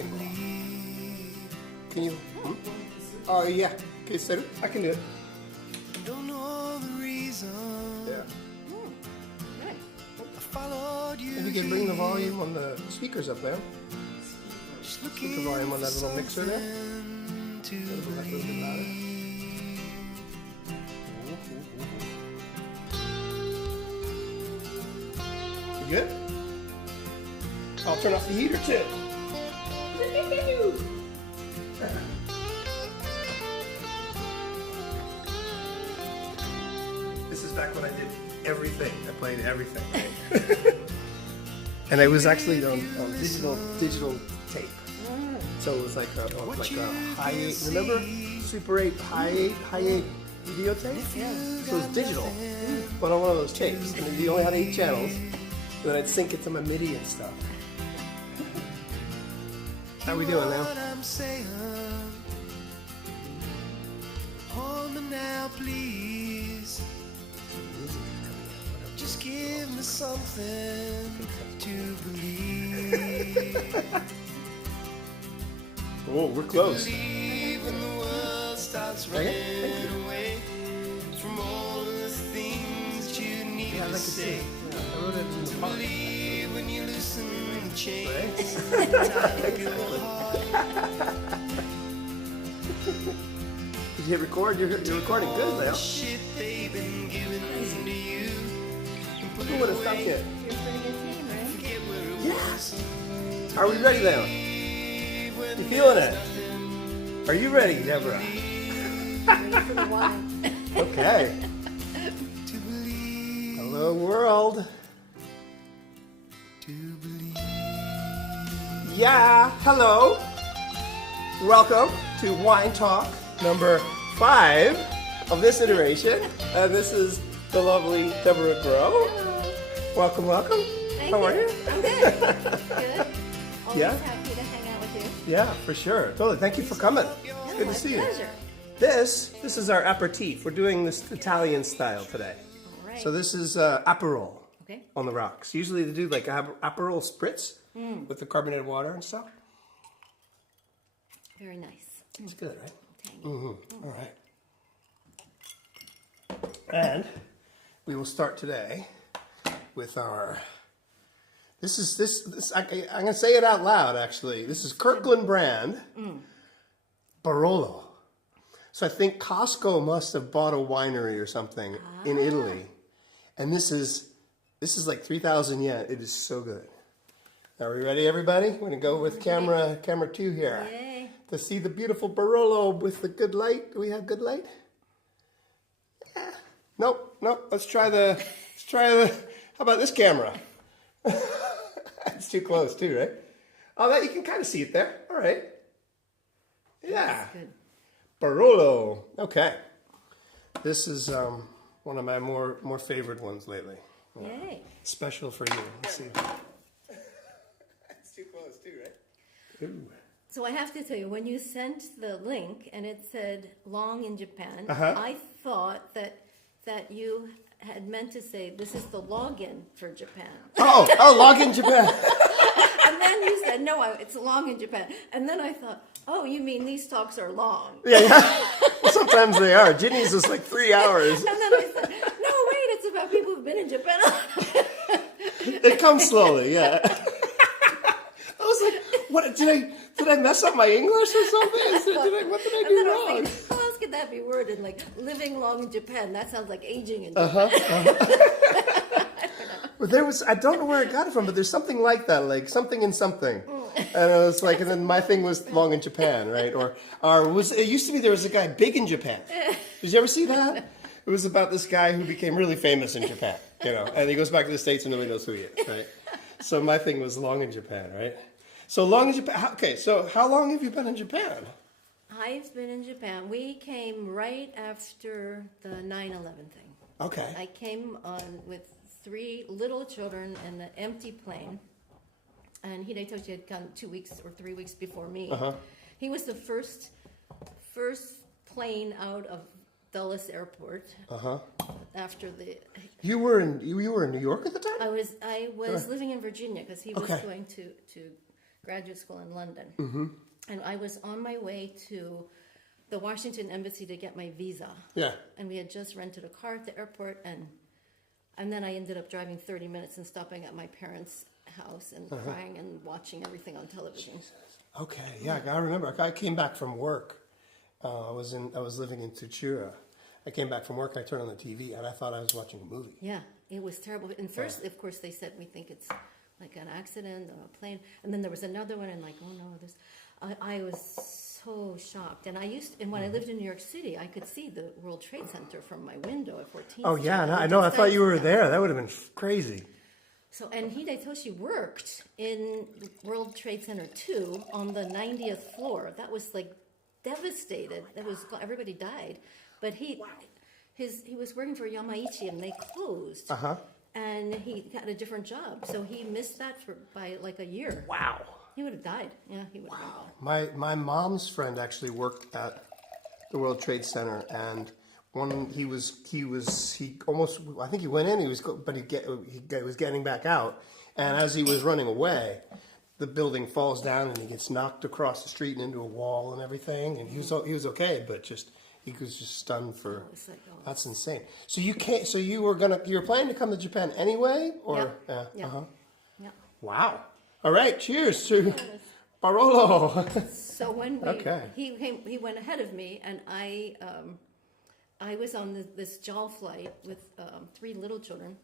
sing along. Can you? Oh yeah. Okay, so I can do it. Yeah. If you can bring the volume on the speakers up there. Speaker volume on that little mixer there. A little bit louder. You good? I'll turn off the heater too. This is back when I did everything. I played everything. And it was actually on digital tape. So it was like a high 8, remember? Super 8, high 8 video tape? Yeah. So it was digital, but on one of those tapes. And you only had 8 channels. Then I'd sync it to my MIDI and stuff. How we doing now? Just give me something to believe. Oh, we're close. Believe when the world starts running away from all of the things you need to say. I wrote it in the box. Believe when you loosen the chains. Did you hit record? You're recording good, Leo. Shit they've been giving to you. Who would have stopped it? You're a pretty good team, right? Forget where it Yes. Are we ready, Leo? You feeling it? Are you ready, Deborah? Ready for the wine. Okay. Hello, world. Yeah, hello. Welcome to Wine Talk number 5 of this iteration. This is the lovely Deborah Grow. Welcome, welcome. Thank How are you? I'm good. Good. Always Yeah. happy to hang out with you. Yeah, for sure. Totally. Thank you for coming. It's good My to see pleasure. you. This is our aperitif. We're doing this Italian style today. All right. So this is Aperol Okay. on the rocks. Usually they do like Aperol spritz with the carbonated water and stuff. Very nice. It's good, right? Tangy. All right. And we will start today with our. I'm gonna say it out loud. Actually, this is Kirkland brand Barolo. So I think Costco must have bought a winery or something in Italy, and this is like 3,000 yen. It is so good. Are we ready, everybody? We're gonna go with camera 2 here. Yay. To see the beautiful Barolo with the good light. Do we have good light? Yeah. Nope. Let's try the, how about this camera? It's too close too, right? Oh, that you can kind of see it there. All right. Yeah. That's good. Barolo. Okay. This is one of my more favorite ones lately. Yay. Special for you. Let's see. It's too close too, right? Ooh. So I have to tell you, when you sent the link and it said long in Japan, I thought that you had meant to say this is the login for Japan. Oh, login Japan. And then you said, no, it's long in Japan. And then I thought, oh, you mean these talks are long. Yeah. Well, sometimes they are. Ginny's is like 3 hours. And then I said, no, wait, it's about people who've been in Japan. It comes slowly, yeah. I was like, what did I mess up my English or something? What did I do wrong? How else could that be worded? Like living long in Japan. That sounds like aging in Japan. Well, I don't know where I got it from, but there's something like that, like something in something. And I was like, and then my thing was long in Japan, right? It used to be there was a guy big in Japan. Did you ever see that? It was about this guy who became really famous in Japan, and he goes back to the States and nobody knows who he is, right? So my thing was long in Japan, right? So long in Japan. Okay, so how long have you been in Japan? I've been in Japan. We came right after the 9/11 thing. Okay. I came on with 3 little children in an empty plane. And Hidetoshi had come 2 weeks or 3 weeks before me. He was the first plane out of Dulles Airport after the. You were in New York at the time? I was living in Virginia because he was going to graduate school in London. And I was on my way to the Washington embassy to get my visa. Yeah. And we had just rented a car at the airport, and then I ended up driving 30 minutes and stopping at my parents' house and crying and watching everything on television. Okay, yeah, I remember. I came back from work. I was living in Tsukuba. I came back from work. I turned on the TV, and I thought I was watching a movie. Yeah, it was terrible. And first, of course, they said we think it's like an accident on a plane, and then there was another one, and like, oh no, this. I was so shocked. And when I lived in New York City, I could see the World Trade Center from my window at 14th Oh Street. yeah, I know. I thought you were there. That would have been crazy. So, and Hidetoshi worked in World Trade Center 2 on the 90th floor. That was like devastated. Everybody died. But he was working for Yamaichi, and they closed. And he got a different job. So he missed that by like a year. Wow. He would have died. Yeah, he would have died. My mom's friend actually worked at the World Trade Center, and he almost, I think he went in, he was getting back out, and as he was running away, the building falls down and he gets knocked across the street and into a wall and everything, and he was okay, but he was just stunned for. That's insane. So you were planning to come to Japan anyway, or Yeah. Wow. All right, cheers to Barolo. So when he went ahead of me, and I was on this JAL flight with 3 little children.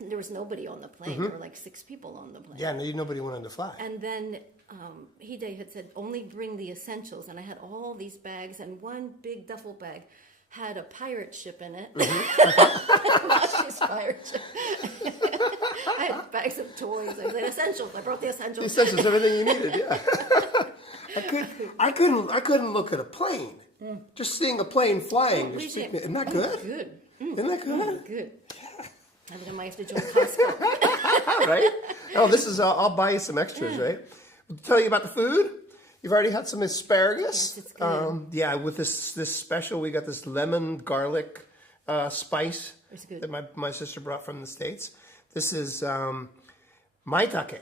There was nobody on the plane. There were like 6 people on the plane. Yeah, nobody wanted to fly. And then Hide had said, only bring the essentials. And I had all these bags, and one big duffel bag had a pirate ship in it. She's pirate ship. I had bags of toys. I said, essentials. I brought the essentials. The essentials, everything you needed, yeah. I couldn't look at a plane. Just seeing a plane flying. Isn't that good? Good. Isn't that good? Good. Yeah. I think I might have to join Costco. Right? Oh, this is, I'll buy you some extras, right? I'll tell you about the food. You've already had some asparagus. Yes, it's good. With this special, we got this lemon garlic spice that my sister brought from the States. This is maitake.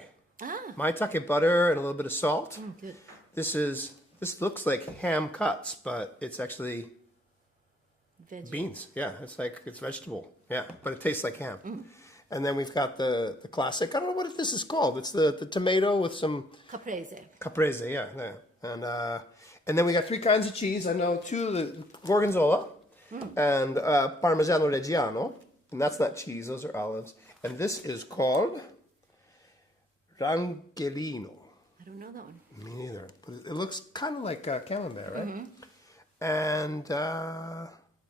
Maitake butter and a little bit of salt. Good. This looks like ham cuts, but it's actually Veggie. beans. Yeah, it's vegetable. Yeah, but it tastes like ham. And then we've got the classic. I don't know what this is called. It's the tomato with some caprese. Yeah. And then we got 3 kinds of cheese. I know 2, the gorgonzola and Parmigiano Reggiano, and that's not cheese. Those are olives. And this is called Rangelino. I don't know that one. Me neither. But it looks kind of like camembert, right? And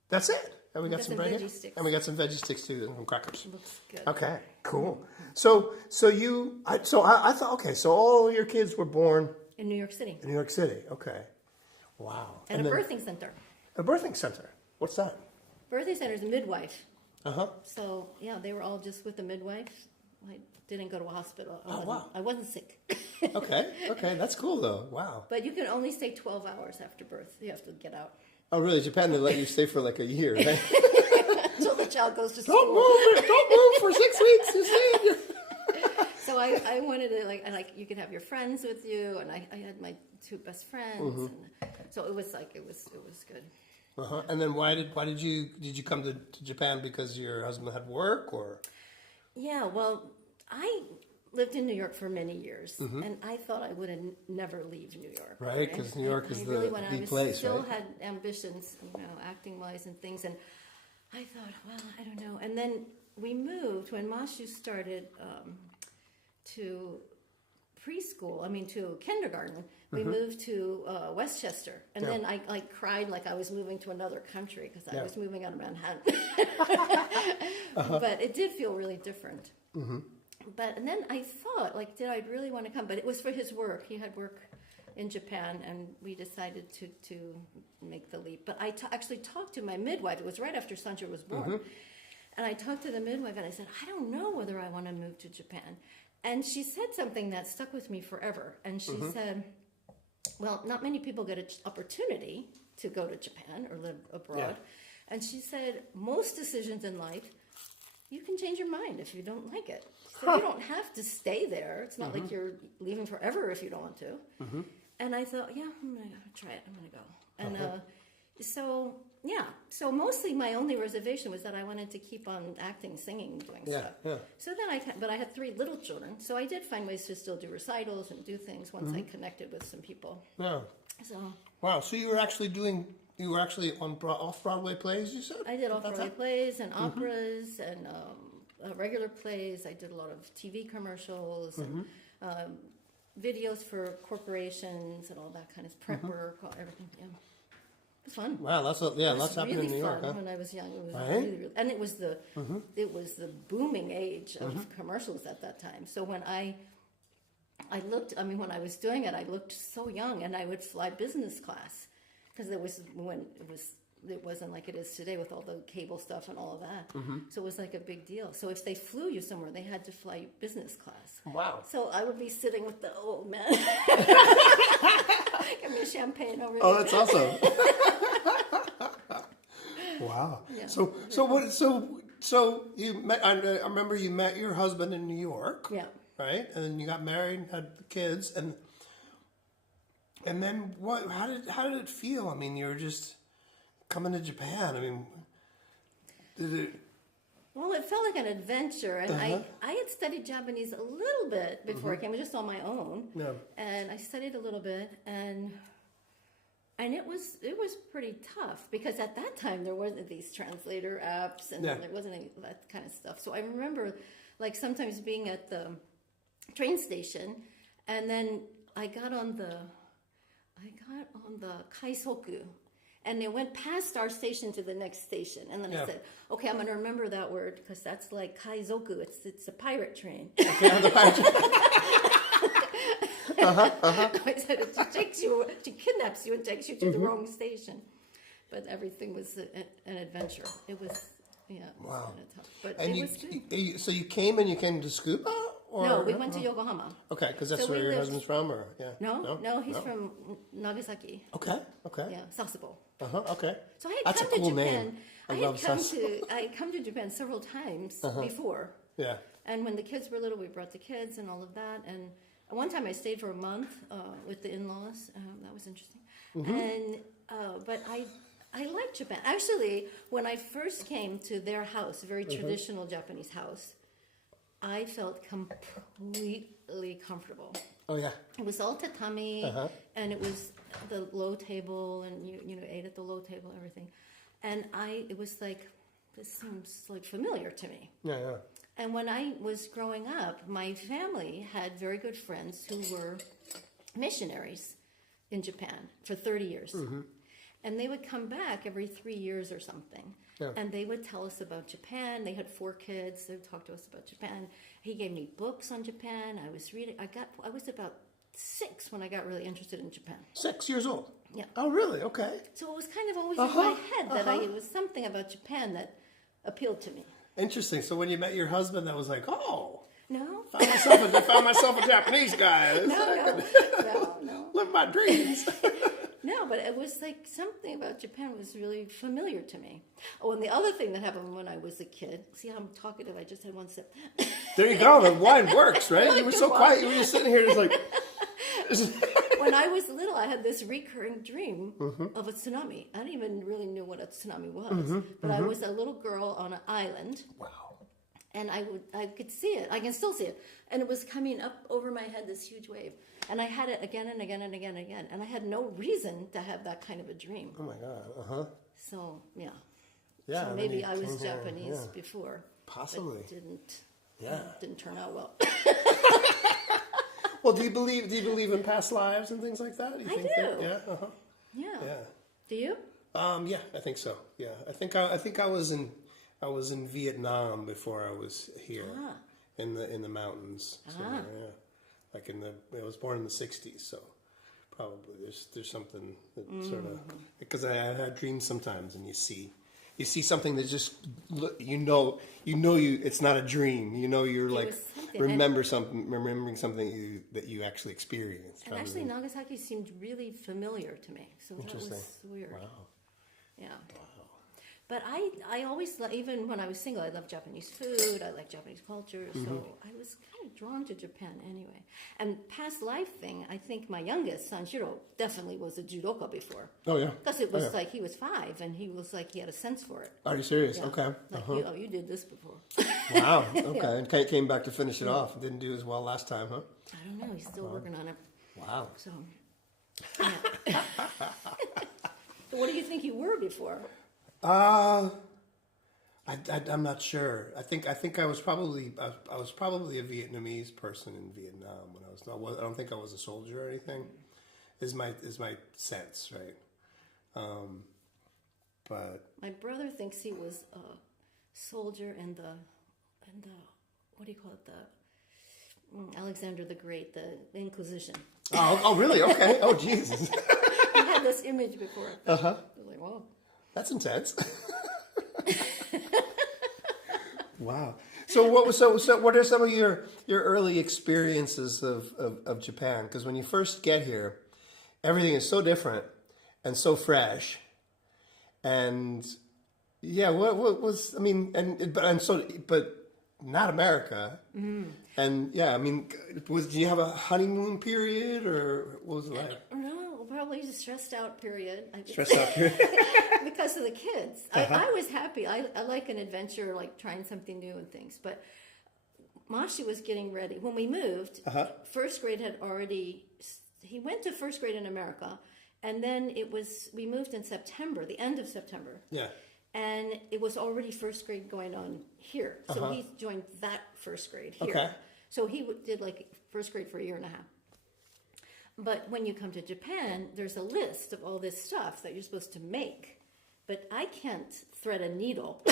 that's it. And we got some bread veggie sticks. And we got some veggie sticks too, and some crackers. Looks good. Okay, cool. So I thought, okay, so all your kids were born in New York City. In New York City, okay. Wow. At a birthing center. A birthing center. What's that? Birthing center is a midwife. Uh-huh. So, yeah, they were all just with the midwife. I didn't go to a hospital. Wow. I wasn't sick. Okay, that's cool though. Wow. But you can only stay 12 hours after birth. You have to get out. Oh, really? Japan, they let you stay for like a year, right? Until the child goes to school. Don't move for 6 weeks. You stay in your... So I wanted to, you could have your friends with you, and I had my 2 best friends. And so it was good. Uh-huh. And then why did you come to Japan because your husband had work, or? Yeah, well, I lived in New York for many years, and I thought I would never leave New York. Right, because New York is the place, I still right? had ambitions, acting-wise and things, and I thought, well, I don't know. And then we moved when Mashu started to kindergarten. We moved to Westchester, and then I cried like I was moving to another country because I was moving out of Manhattan. But it did feel really different. And then I thought, did I really want to come? But it was for his work. He had work in Japan, and we decided to make the leap. But I actually talked to my midwife. It was right after Sancho was born. And I talked to the midwife, and I said, I don't know whether I want to move to Japan. And she said something that stuck with me forever. And she said, well, not many people get an opportunity to go to Japan or live abroad. Yeah. And she said, most decisions in life you can change your mind if you don't like it. So you don't have to stay there. It's not like you're leaving forever if you don't want to. And I thought, yeah, I'm going to try it. I'm going to go. And so, yeah. So mostly my only reservation was that I wanted to keep on acting, singing, doing stuff. Yeah. So then but I had 3 little children. So I did find ways to still do recitals and do things once I connected with some people. Yeah. So Wow. So you were actually on off-Broadway plays, you said? I did off-Broadway plays and operas and regular plays. I did a lot of TV commercials and videos for corporations and all that kind of prep work, everything. Yeah. It was fun. Wow, lots happened really in New York, fun huh? when I was young. It was Right? really, and it was the booming age of commercials at that time. So when I looked, I mean, when I was doing it, I looked so young, and I would fly business class because it wasn't like it is today with all the cable stuff and all of that. So it was like a big deal. So if they flew you somewhere, they had to fly you business class. Wow. So I would be sitting with the old man. Give me a champagne over Oh, here. that's awesome. Wow. Yeah. So you met, I remember you met your husband in New York. Yeah. Right? And then you got married and had kids, and then how did it feel? I mean, you were just coming to Japan. I mean, did it? Well, it felt like an adventure, and I had studied Japanese a little bit before I came, just on my own. Yeah. And I studied a little bit, and it was pretty tough because at that time there wasn't these translator apps, and there wasn't any of that kind of stuff. So I remember, like, sometimes being at the train station, and then I got on the Kaisoku, and it went past our station to the next station, and then I said, okay, I'm going to remember that word because that's like Kaizoku. It's a pirate train. Okay, the pirate train. I said she kidnaps you and takes you to the wrong station. But everything was an adventure. It was, it was kind of tough. But And it was good. so you came to Tsukuba? Or, No, we went to Yokohama. Okay, because that's So where we your lived- husband's from, or No, he's from Nagasaki. Okay. Yeah, Sasebo. Okay. So I had That's come a cool to Japan. name. I love had Sasebo. come to Japan several times before. Yeah. And when the kids were little, we brought the kids and all of that. And one time I stayed for a month with the in-laws. That was interesting. And but I liked Japan. Actually, when I first came to their house, a very traditional Japanese house, I felt completely comfortable. Oh yeah. It was all tatami, and it was the low table, and you ate at the low table, everything. And it was like, this seems like familiar to me. Yeah. And when I was growing up, my family had very good friends who were missionaries in Japan for 30 years. And they would come back every 3 years or something. Yeah. And they would tell us about Japan. They had 4 kids. They would talk to us about Japan. He gave me books on Japan. I was reading. I was about 6 when I got really interested in Japan. 6 years old? Yeah. Oh, really? Okay. So it was kind of always in my head that it was something about Japan that appealed to me. Interesting. So when you met your husband, that was like, oh, No? found myself a Japanese guy. No. Live my dreams. No, but it was like something about Japan was really familiar to me. Oh, and the other thing that happened when I was a kid, see how I'm talkative, I just had one sip. There you go. The wine works, right? You were so quiet. You were just sitting here just like... When I was little, I had this recurring dream of a tsunami. I didn't even really know what a tsunami was. But I was a little girl on an island. Wow. And I could see it. I can still see it. And it was coming up over my head, this huge wave. And I had it again and again and again and again. And I had no reason to have that kind of a dream. Oh, my God. So, yeah. Yeah. So maybe I was Japanese before. Possibly. But didn't turn out well. Well, do you believe in past lives and things like that? I do. Yeah. Yeah. Do you? Yeah, I think so. Yeah, I think I was in Vietnam before I was here in the mountains. Somewhere, yeah. Like I was born in the '60s, so probably there's something that sort of, because I had dreams sometimes, and you see something that just it's not a dream. You're like remembering something that you actually experienced. And actually, Nagasaki seemed really familiar to me, so that was weird. Wow. Yeah. But I always, even when I was single, I loved Japanese food. I like Japanese culture. So I was kind of drawn to Japan anyway. And past life thing, I think my youngest, Sanshiro, definitely was a judoka before. Oh, yeah. Because it was like he was 5 and he was like, he had a sense for it. Are you serious? Yeah. Okay. Like, you did this before. Wow. Okay. And came back to finish it off. Didn't do as well last time, huh? I don't know. He's still working on it. Wow. So, yeah. So what do you think you were before? I'm not sure. I think I was probably a Vietnamese person in Vietnam when I was. I don't think I was a soldier or anything. Is my sense, right? But my brother thinks he was a soldier in the what do you call it, the Alexander the Great, the Inquisition. Oh, really? Okay. Oh, Jesus. He had this image before. I was like, whoa. That's intense. Wow. So what are some of your early experiences of Japan? Because when you first get here, everything is so different and so fresh. And yeah, what was, I mean, but not America. And yeah, I mean, did you have a honeymoon period or what was it like? No, probably a stressed out period. Stressed out period. Because of the kids. I was happy. I like an adventure, like trying something new and things. But Mashi was getting ready. When we moved, first grade had already, he went to first grade in America. And then we moved in September, the end of September. Yeah. And it was already first grade going on here. So he joined that first grade here. Okay. So he did like first grade for a year and a half. But when you come to Japan, there's a list of all this stuff that you're supposed to make. But I can't thread a needle.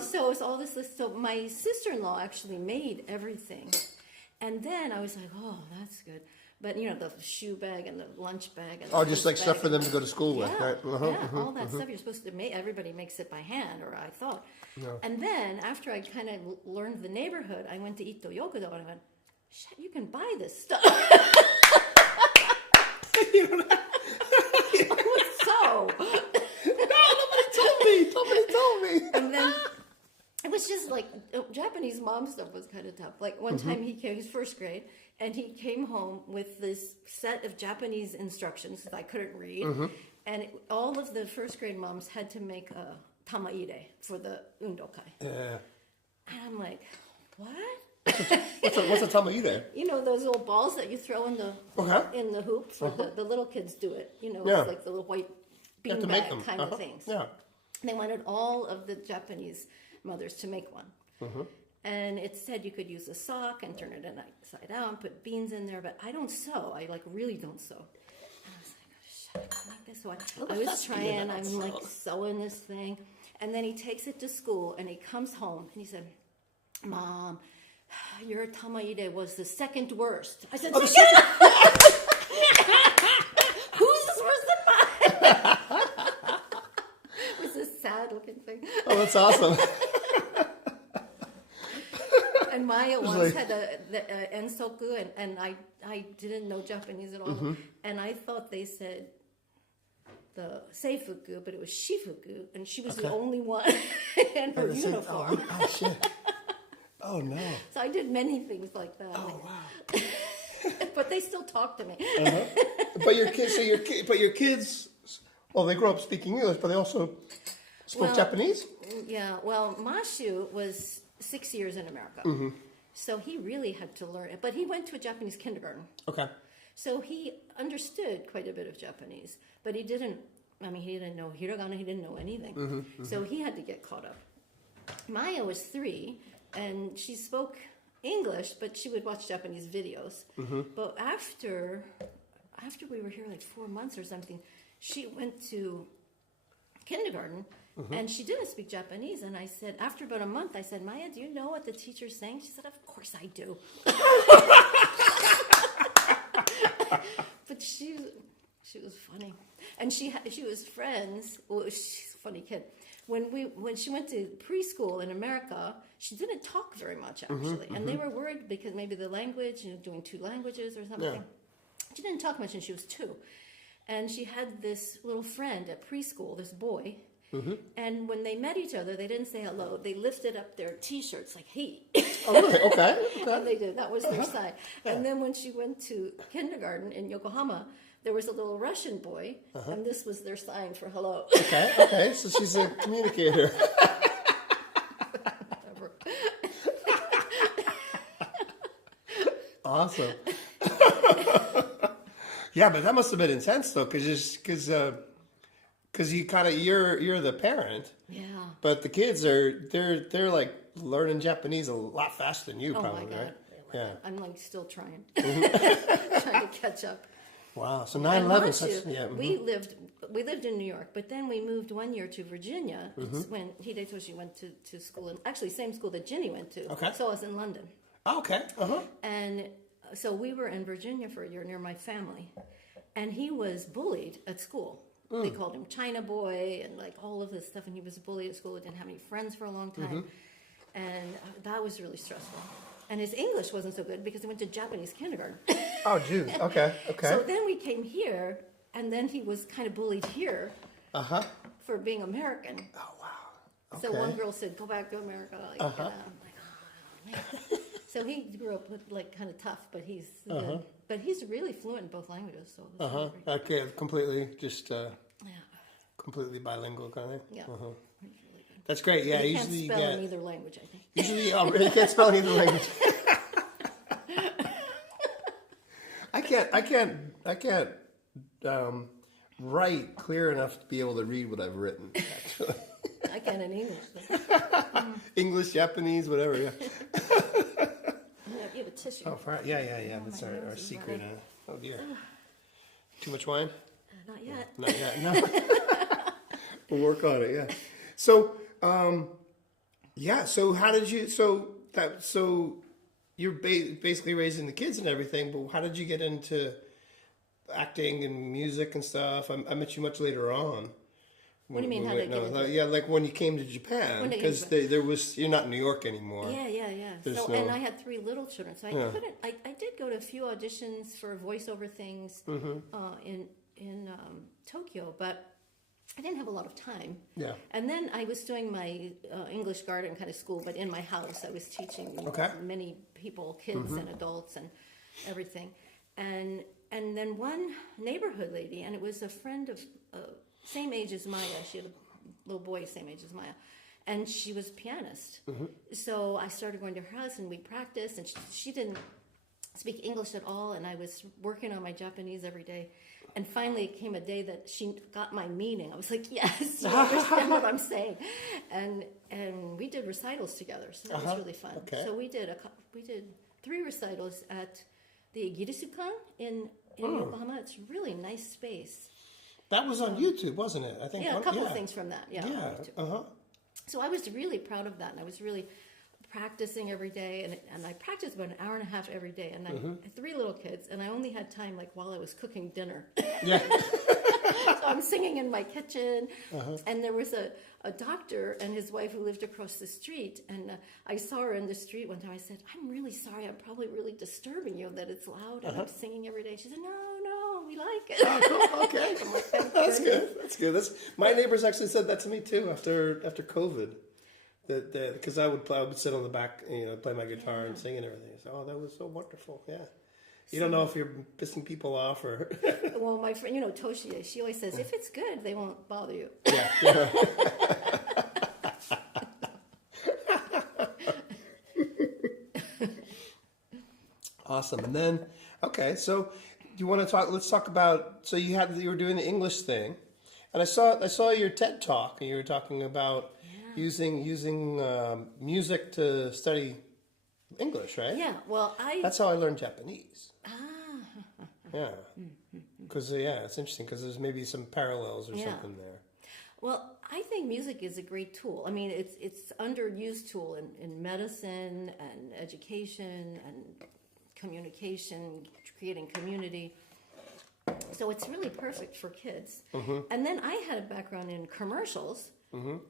So it's all this list. So my sister-in-law actually made everything. And then I was like, oh, that's good. But, you know, the shoe bag and the lunch bag. And just like stuff for them to go to school with, right? All that stuff you're supposed to make. Everybody makes it by hand, or I thought. No. And then after I kind of learned the neighborhood, I went to Ito Yokodo and I went, shit, you can buy this stuff. So. No, nobody told me. And then it was just like Japanese mom stuff was kind of tough. Like one time he was first grade and he came home with this set of Japanese instructions that I couldn't read. And all of the first grade moms had to make a tamaire for the undokai. Yeah. And I'm like, what? What's a tamaire? You know those little balls that you throw in the hoop for the little kids do it. You know, it's like the little white beanbag kind of things. Yeah. They wanted all of the Japanese mothers to make one. And it said you could use a sock and turn it inside out and put beans in there, but I don't sew. I really don't sew. And I was like, oh, shit, I can make this. So I was trying, I'm like sewing this thing. And then he takes it to school and he comes home and he said, Mom, your tamaire was the second worst. I said, second? Who's worse than mine? It was this sad looking thing. Oh, that's awesome. And Maya once had the ensoku, and I didn't know Japanese at all. And I thought they said the seifuku, but it was shifuku, and she was the only one in her uniform. Oh, shit. Oh, no. So I did many things like that. Oh, wow. But they still talk to me. But your kids, well, they grow up speaking English, but they also spoke Japanese? Yeah, well, Mashu was 6 years in America. So he really had to learn it. But he went to a Japanese kindergarten. Okay. So he understood quite a bit of Japanese. But he didn't know hiragana, he didn't know anything. So he had to get caught up. Maya was 3, and she spoke English, but she would watch Japanese videos. But after we were here like 4 months or something, she went to kindergarten, and she didn't speak Japanese. And I said, after about a month, I said, Maya, do you know what the teacher's saying? She said, of course I do. But she was funny. And she was friends. Well, she's a funny kid. When she went to preschool in America, she didn't talk very much, actually. And they were worried because maybe the language, doing 2 languages or something. Yeah. She didn't talk much, and she was 2. And she had this little friend at preschool, this boy. And when they met each other, they didn't say hello. They lifted up their T-shirts like, hey. Oh, really? Okay. And they did. That was their sign. And then when she went to kindergarten in Yokohama, there was a little Russian boy, and this was their sign for hello. Okay. So she's a communicator. Awesome. Yeah, but that must have been intense though, because you kind of you're the parent. Yeah. But the kids they're like learning Japanese a lot faster than you, probably, my God. right? Yeah. I'm like still trying, trying to catch up. Wow. So And 9/11. once Such, you- yeah. we lived in New York, but then we moved 1 year to Virginia. It's when Hidetoshi went to school, and actually same school that Ginny went to. Okay. So I was in London, Okay. and so we were in Virginia for a year near my family, and he was bullied at school. They called him China boy and like all of this stuff, and he was bullied at school. He didn't have any friends for a long time, and that was really stressful. And his English wasn't so good because he went to Japanese kindergarten. Oh, geez. Okay. So then we came here, and then he was kind of bullied here for being American. Oh, wow. So one girl said, "Go back to America." Like, I'm like, oh, man. So he grew up with like kind of tough, but he's good. But he's really fluent in both languages. So it's really great. Okay. Completely, just completely bilingual kind of. Yeah. Uh-huh. He's really good. That's great. Yeah. But he Usually can't you spell get. in either language, I think. Usually, oh, really can't spell in either language. I can't write clear enough to be able to read what I've written. Actually, I can in English. English, Japanese, whatever. Yeah. You have a tissue. Oh, yeah. That's my our nose is secret. running. Oh dear. Too much wine? Not yet. Not yet. No. We'll work on it. Yeah. So, So how did you? So you're basically raising the kids and everything. But how did you get into acting and music and stuff? I met you much later on. What do you mean? How did I get into it? Yeah, like when you came to Japan, because there was you're not in New York anymore. Yeah. There's So, no- and I had 3 little children, so I couldn't. I did go to a few auditions for voiceover things in Tokyo, but I didn't have a lot of time. Yeah. And then I was doing my English garden kind of school, but in my house I was teaching many people, kids and adults and everything. And then one neighborhood lady, and it was a friend of same age as Maya. She had a little boy same age as Maya. And she was a pianist. So I started going to her house and we practiced, and she didn't speak English at all, and I was working on my Japanese every day. And finally it came a day that she got my meaning. I was like, yes, you understand what I'm saying. And we did recitals together, so that was really fun. Okay. So we did 3 recitals at the Girisukan in Yokohama. It's a really nice space. That was on YouTube, wasn't it? I think. Yeah, a couple of things from that. Yeah. Yeah. So I was really proud of that, and I was really practicing every day, and I practiced about an hour and a half every day, and I had 3 little kids, and I only had time like while I was cooking dinner. Yeah. So I'm singing in my kitchen, and there was a doctor and his wife who lived across the street, and I saw her in the street one time. I said, "I'm really sorry, I'm probably really disturbing you that it's loud and I'm singing every day." She said, "No, we like it." Oh, cool. Okay. That's good. My neighbors actually said that to me too after COVID. That because I would sit on the back, play my guitar and sing and everything. So, that was so wonderful. Yeah. You don't know if you're pissing people off or. Well, my friend, Toshie, she always says, if it's good, they won't bother you. Yeah. Awesome. And then, okay, so you want to talk? Let's talk about. So you were doing the English thing, and I saw your TED talk, and you were talking about using music to study English, right? Yeah. Well, That's how I learned Japanese. Yeah. Because it's interesting because there's maybe some parallels or something there. Well, I think music is a great tool. I mean, it's underused tool in medicine and education and communication, creating community. So it's really perfect for kids. And then I had a background in commercials,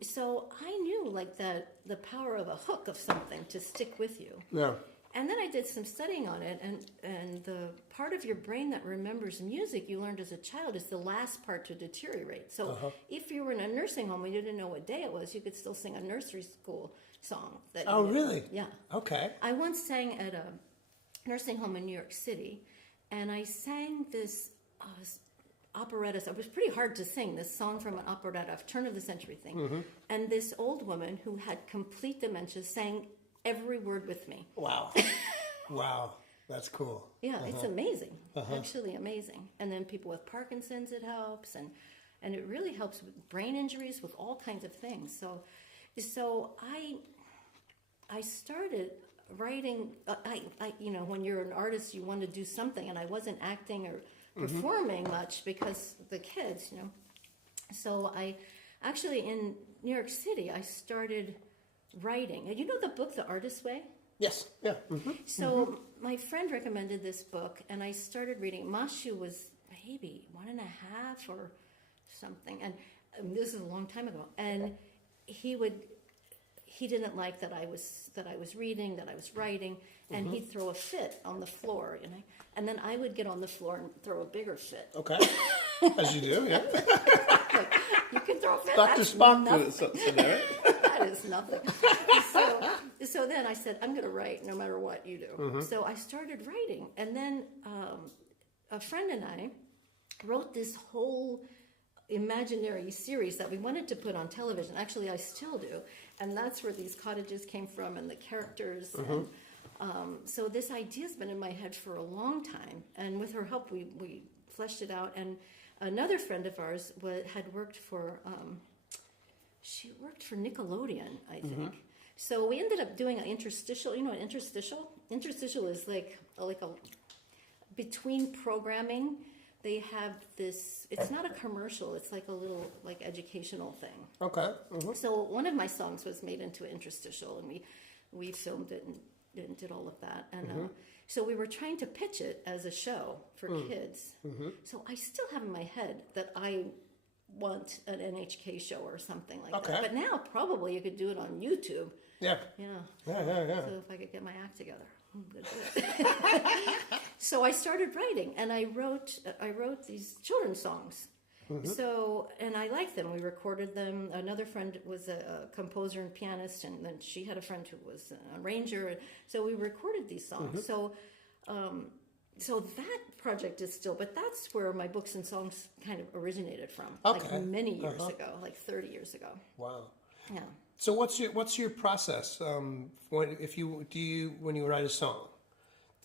so I knew like the power of a hook of something to stick with you. Yeah. And then I did some studying on it, and the part of your brain that remembers music you learned as a child is the last part to deteriorate. So if you were in a nursing home and you didn't know what day it was, you could still sing a nursery school song. That Oh, you knew. really? Yeah. Okay. I once sang at a nursing home in New York City, and I sang this operetta. It was pretty hard to sing, this song from an operetta, a turn of the century thing. And this old woman who had complete dementia sang every word with me. Wow. Wow. That's cool. Yeah, it's amazing. Actually amazing. And then people with Parkinson's, it helps, and it really helps with brain injuries, with all kinds of things. So I started writing. When you're an artist, you want to do something, and I wasn't acting or performing much because the kids, So I actually in New York City, I started writing. You know the book, The Artist's Way? Yes. Yeah. So my friend recommended this book, and I started reading. Mashu was maybe 1.5 or something, and this is a long time ago. And he didn't like that I was reading, that I was writing, and he'd throw a fit on the floor, and then I would get on the floor and throw a bigger fit. Okay. As you do, yeah. Like, you can throw a fit. Dr. That's Spock nothing. did something there. That is nothing. So then I said, I'm going to write no matter what you do. So I started writing. And then a friend and I wrote this whole imaginary series that we wanted to put on television. Actually, I still do. And that's where these cottages came from and the characters. And, so this idea's been in my head for a long time. And with her help, we fleshed it out. And another friend of ours had worked for... she worked for Nickelodeon, I think. So we ended up doing an interstitial. You know what interstitial? Interstitial is like a between programming. They have this. It's not a commercial. It's like a little educational thing. Okay. So one of my songs was made into an interstitial, and we filmed it and did all of that. And so we were trying to pitch it as a show for kids. So I still have in my head that I want an NHK show or something like that. But now probably you could do it on YouTube. Yeah. Yeah. Yeah. So if I could get my act together, I'm good at it. So I started writing, and I wrote these children's songs. So, and I liked them. We recorded them. Another friend was a composer and pianist, and then she had a friend who was an arranger. So we recorded these songs. So that project is still, but that's where my books and songs kind of originated from, like many years ago, like 30 years ago. Wow. Yeah. So what's your process when you write a song?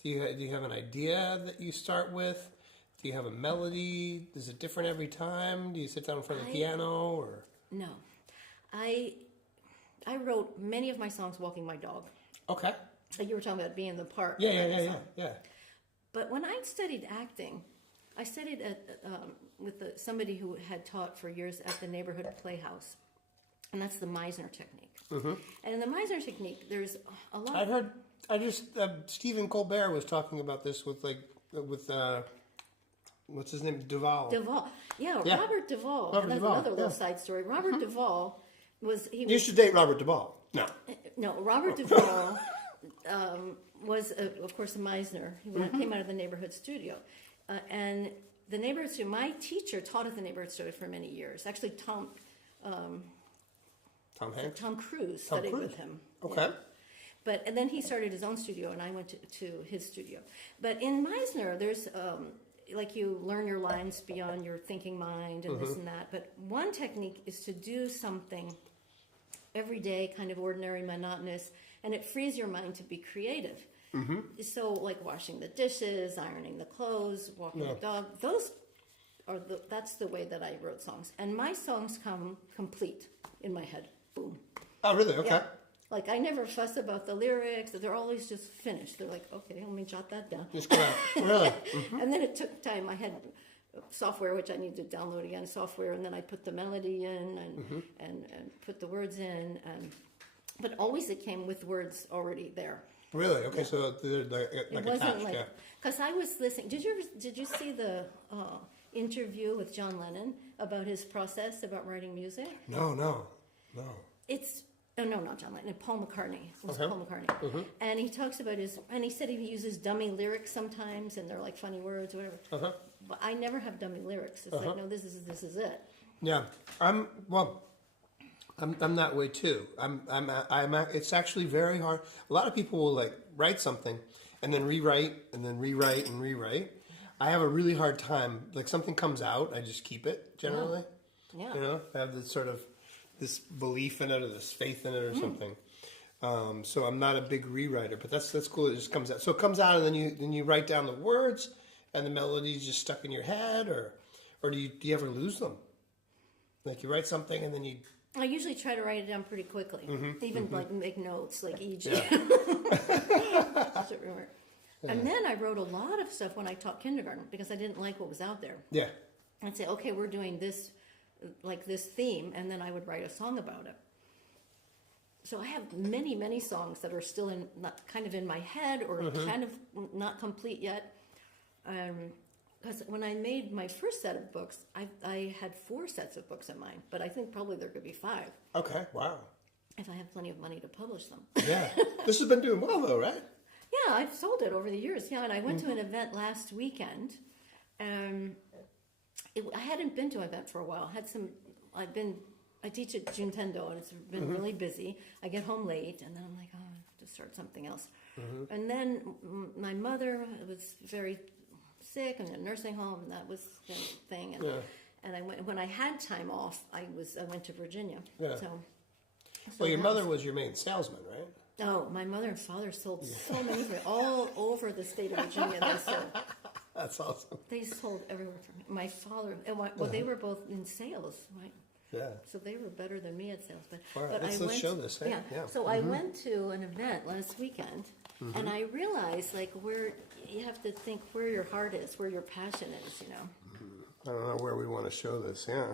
Do you have an idea that you start with? Do you have a melody? Is it different every time? Do you sit down in front of the piano or? No, I wrote many of my songs walking my dog. Okay. You were talking about being in the park. Yeah. But when I studied acting, I studied with somebody who had taught for years at the neighborhood playhouse, and that's the Meisner technique. And in the Meisner technique, there's a lot. Stephen Colbert was talking about this with what's his name, Duvall. Yeah. Robert Duvall. Robert That's Duvall, another little side story. Robert Duvall You should date Robert Duvall. No. Robert Duvall was, of course, a Meisner. He came out of the neighborhood studio. And the neighborhood studio, my teacher taught at the neighborhood studio for many years. Actually, Tom Hanks? Tom Cruise studied with him. Okay. Yeah. And then he started his own studio, and I went to his studio. But in Meisner, there's you learn your lines beyond your thinking mind and this and that. But one technique is to do something every day, kind of ordinary, monotonous, and it frees your mind to be creative. So, like washing the dishes, ironing the clothes, walking the dog, that's the way that I wrote songs. And my songs come complete in my head. Boom. Oh, really? Okay. Yeah. Like, I never fuss about the lyrics. They're always just finished. They're like, okay, let me jot that down. Just come out. Really? And then it took time. I had software, which I need to download again, and then I put the melody in and put the words in. But always it came with words already there. Really? Okay, so they're It wasn't like... Because I was listening... Did you see the interview with John Lennon about his process about writing music? No. Oh no, not John Lennon. Paul McCartney. It was Paul McCartney. And he talks about and he said he uses dummy lyrics sometimes, and they're like funny words or whatever. But I never have dummy lyrics. It's like, no, this is it. Yeah, I'm that way too. It's actually very hard. A lot of people will like write something and then rewrite and then rewrite and rewrite. I have a really hard time. Like something comes out, I just keep it generally. Yeah. You know, I have this sort of this belief in it or this faith in it or something. So I'm not a big rewriter, but that's cool. It just comes out. So it comes out, and then you write down the words, and the melody's just stuck in your head, or do you ever lose them? Like you write something, and then you. I usually try to write it down pretty quickly. Even like make notes, like e.g. And then I wrote a lot of stuff when I taught kindergarten because I didn't like what was out there. Yeah. I'd say, okay, we're doing this, like this theme, and then I would write a song about it. So I have many, many songs that are still kind of in my head or kind of not complete yet. Because when I made my first set of books, I had 4 sets of books in mind, but I think probably there could be 5. Okay, wow. If I have plenty of money to publish them. Yeah. This has been doing well, though, right? Yeah, I've sold it over the years. Yeah, and I went to an event last weekend. I hadn't been to an event for a while. I teach at Juntendo, and it's been really busy. I get home late, and then I'm like, oh, I have to start something else. And then my mother was very sick in a nursing home, and that was the thing. And I went when I had time off. I went to Virginia. Yeah. So well, your mother was your main salesman, right? Oh, my mother and father sold so many for all over the state of Virginia. They sold. That's awesome. They sold everywhere for me. My father, well, they were both in sales, right? Yeah. So they were better than me at sales. All right, let's show this. Hey? Yeah. So I went to an event last weekend, and I realized like where you have to think where your heart is, where your passion is. You know. I don't know where we want to show this. Yeah.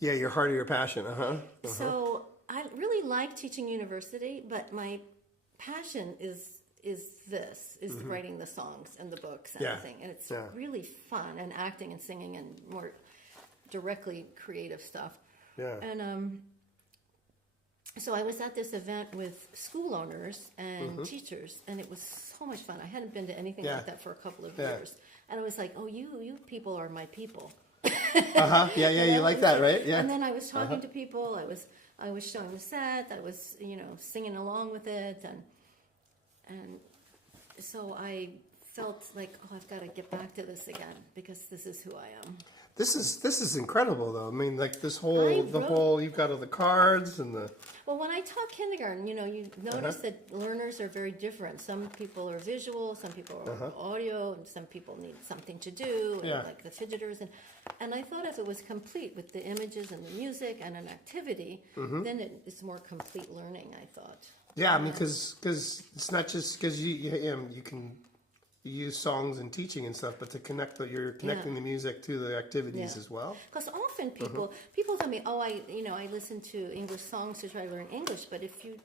Yeah, your heart or your passion. So I really like teaching university, but my passion is writing the songs and the books and everything, and it's really fun, and acting and singing and more directly creative stuff. Yeah. And so I was at this event with school owners and teachers, and it was so much fun. I hadn't been to anything like that for a couple of years, and I was like, "Oh, you people are my people." Yeah. You like that, right? Yeah. And then I was talking to people. I was showing the set. I was singing along with it, and so I felt like, oh, I've got to get back to this again because this is who I am. This is incredible, though. I mean, like this whole you've got all the cards and the. Well, when I taught kindergarten, you notice that learners are very different. Some people are visual, some people are audio, and some people need something to do, like the fidgeters. And I thought if it was complete with the images and the music and an activity, then it's more complete learning, I thought. Yeah, I mean, because it's not just because you can use songs and teaching and stuff, but to connect you're connecting the music to the activities as well. Because often people tell me, oh, I listen to English songs to try to learn English, but if you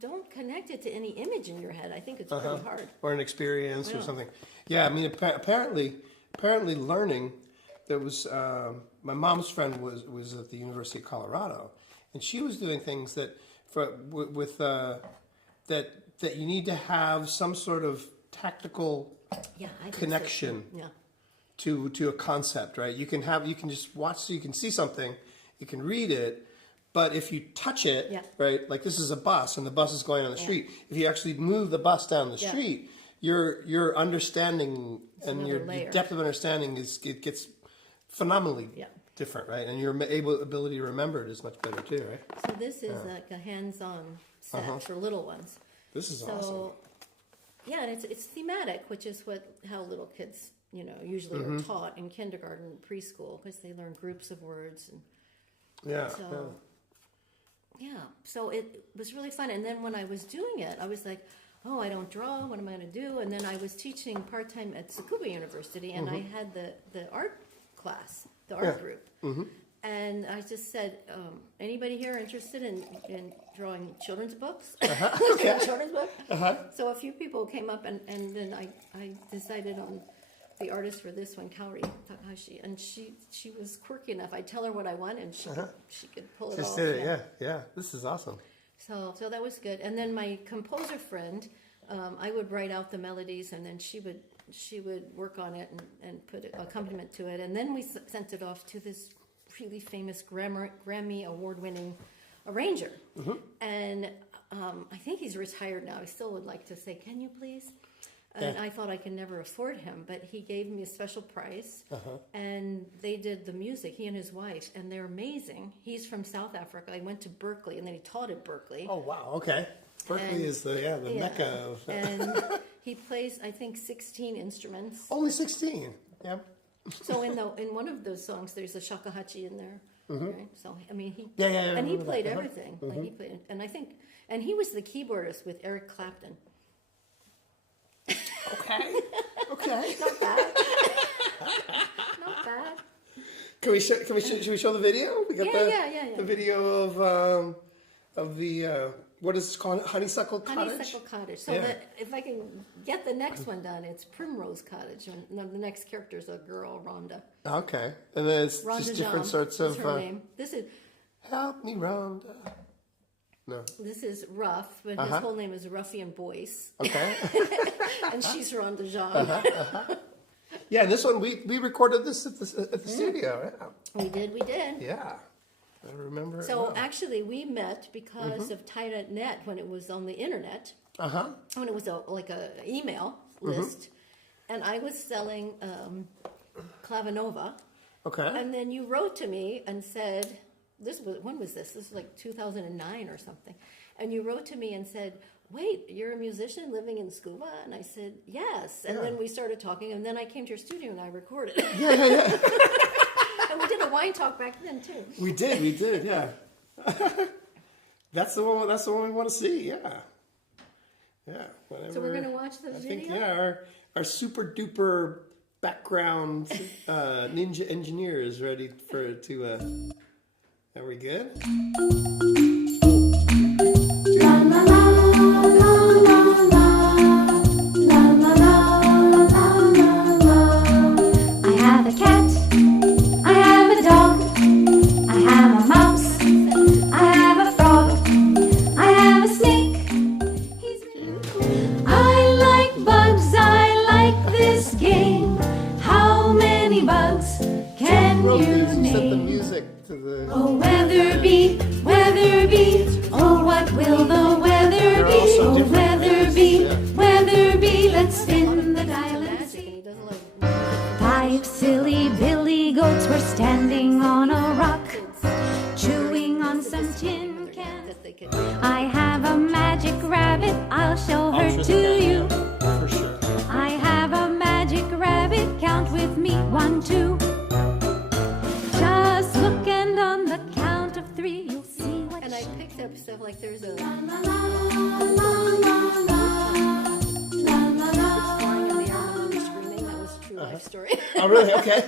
don't connect it to any image in your head, I think it's pretty hard. Or an experience or something. Yeah, I mean, apparently learning. There was my mom's friend was at the University of Colorado, and she was doing things that that you need to have some sort of tactical connection to a concept, right? You can just watch, so you can see something, you can read it, but if you touch it, right, like this is a bus and the bus is going on the street. If you actually move the bus down the street, your understanding and your depth of understanding gets phenomenally different, right? And your ability to remember it is much better too, right? So this is like a hands-on set for little ones. This is awesome. Yeah, and it's thematic, which is how little kids, usually are taught in kindergarten, preschool, because they learn groups of words. And so it was really fun. And then when I was doing it, I was like, oh, I don't draw. What am I going to do? And then I was teaching part-time at Tsukuba University, and I had the art class, the art group. And I just said, anybody here interested in drawing children's books? Children's book? So a few people came up, and then I decided on the artist for this one, Kaori Takahashi, and she was quirky enough. I'd tell her what I want, and she could pull it Just off. did it, yeah. This is awesome. So that was good. And then my composer friend, I would write out the melodies, and then she would work on it and put accompaniment to it, and then we sent it off to this really famous Grammy award-winning arranger. And I think he's retired now. I still would like to say, can you please? And I thought I could never afford him, but he gave me a special price, and they did the music, he and his wife, and they're amazing. He's from South Africa. I went to Berkeley, and then he taught at Berkeley. Oh, wow, okay. Berkeley is the mecca of... And he plays, I think, 16 instruments. Only 16, yeah. So in one of those songs, there's a shakuhachi in there. Right? So, I mean, he played everything. Like he played, and he was the keyboardist with Eric Clapton. Okay. Not bad. Not bad. Should we show the video? We got the video of the what is this called? Honeysuckle Cottage. Honeysuckle Cottage. So that if I can get the next one done, it's Primrose Cottage, and the next character is a girl, Rhonda. Okay, and then it's Rhonda just different Jam sorts of. Is her name. This is. Help me, Rhonda. No. This is Ruff, but his whole name is Ruffian Boyce. Okay. And she's Rhonda Jean. Yeah, this one we recorded this at the studio. Yeah. We did. Yeah, I remember. So actually, we met because of Net when it was on the internet. When it was like a email list, and I was selling Clavinova. Okay. And then you wrote to me and said. When was this? This was like 2009 or something. And you wrote to me and said, wait, you're a musician living in Tsukuba? And I said, yes. And then we started talking, and then I came to your studio and I recorded. Yeah. And we did a wine talk back then, too. We did, yeah. That's the one we want to see, yeah. Yeah. Whatever. So we're going to watch the video? I think, our super duper background ninja engineer is ready to... Are we good? I have a cat, I have a dog, I have a mouse, I have a frog, I have a snake. I like bugs, I like this game. How many bugs can you Set the name? music to the... Oh, weather bee, oh, what will the weather be? Oh, weather bee, let's spin the dial and see. He doesn't like 5 silly billy goats were standing on a rock, chewing on some tin cans. that they could. I have a magic rabbit, I'll show her to you. For sure. I have a magic rabbit, count with me, 1, 2. Just look and on the count of 3 you'll see what And I picked up stuff like there's a la la la la flying in the air and mommy screaming. That was a true life story. Oh, really? Okay.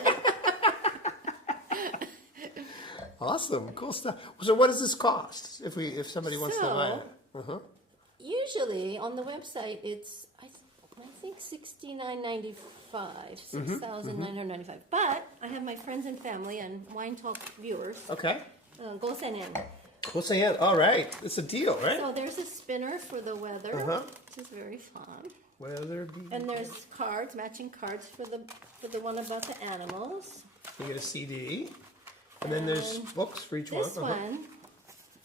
Awesome. Cool stuff. So what does this cost if somebody wants to buy it? Usually on the website it's I think $69.95, $6,995. But I have my friends and family and Wine Talk viewers. Okay. Go send in. What's the end? All right. It's a deal, right? So there's a spinner for the weather, which is very fun. Weather bee. And there's cards, matching cards for the one about the animals. You get a CD. And then there's books for each one. This one,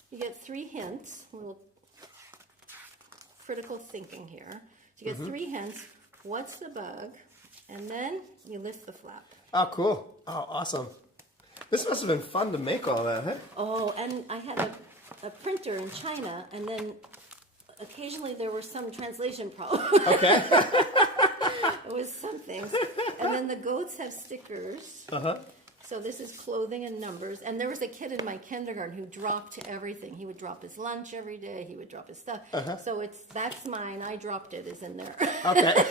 you get 3 hints, a little critical thinking here. You get 3 hints, what's the bug, and then you lift the flap. Oh, cool. Oh, awesome. This must have been fun to make all that, huh? Oh, and I had a printer in China, and then occasionally there were some translation problems. Okay. It was some things. And then the goats have stickers. So this is clothing and numbers. And there was a kid in my kindergarten who dropped everything. He would drop his lunch every day. He would drop his stuff. So that's mine. I dropped it is in there. Okay.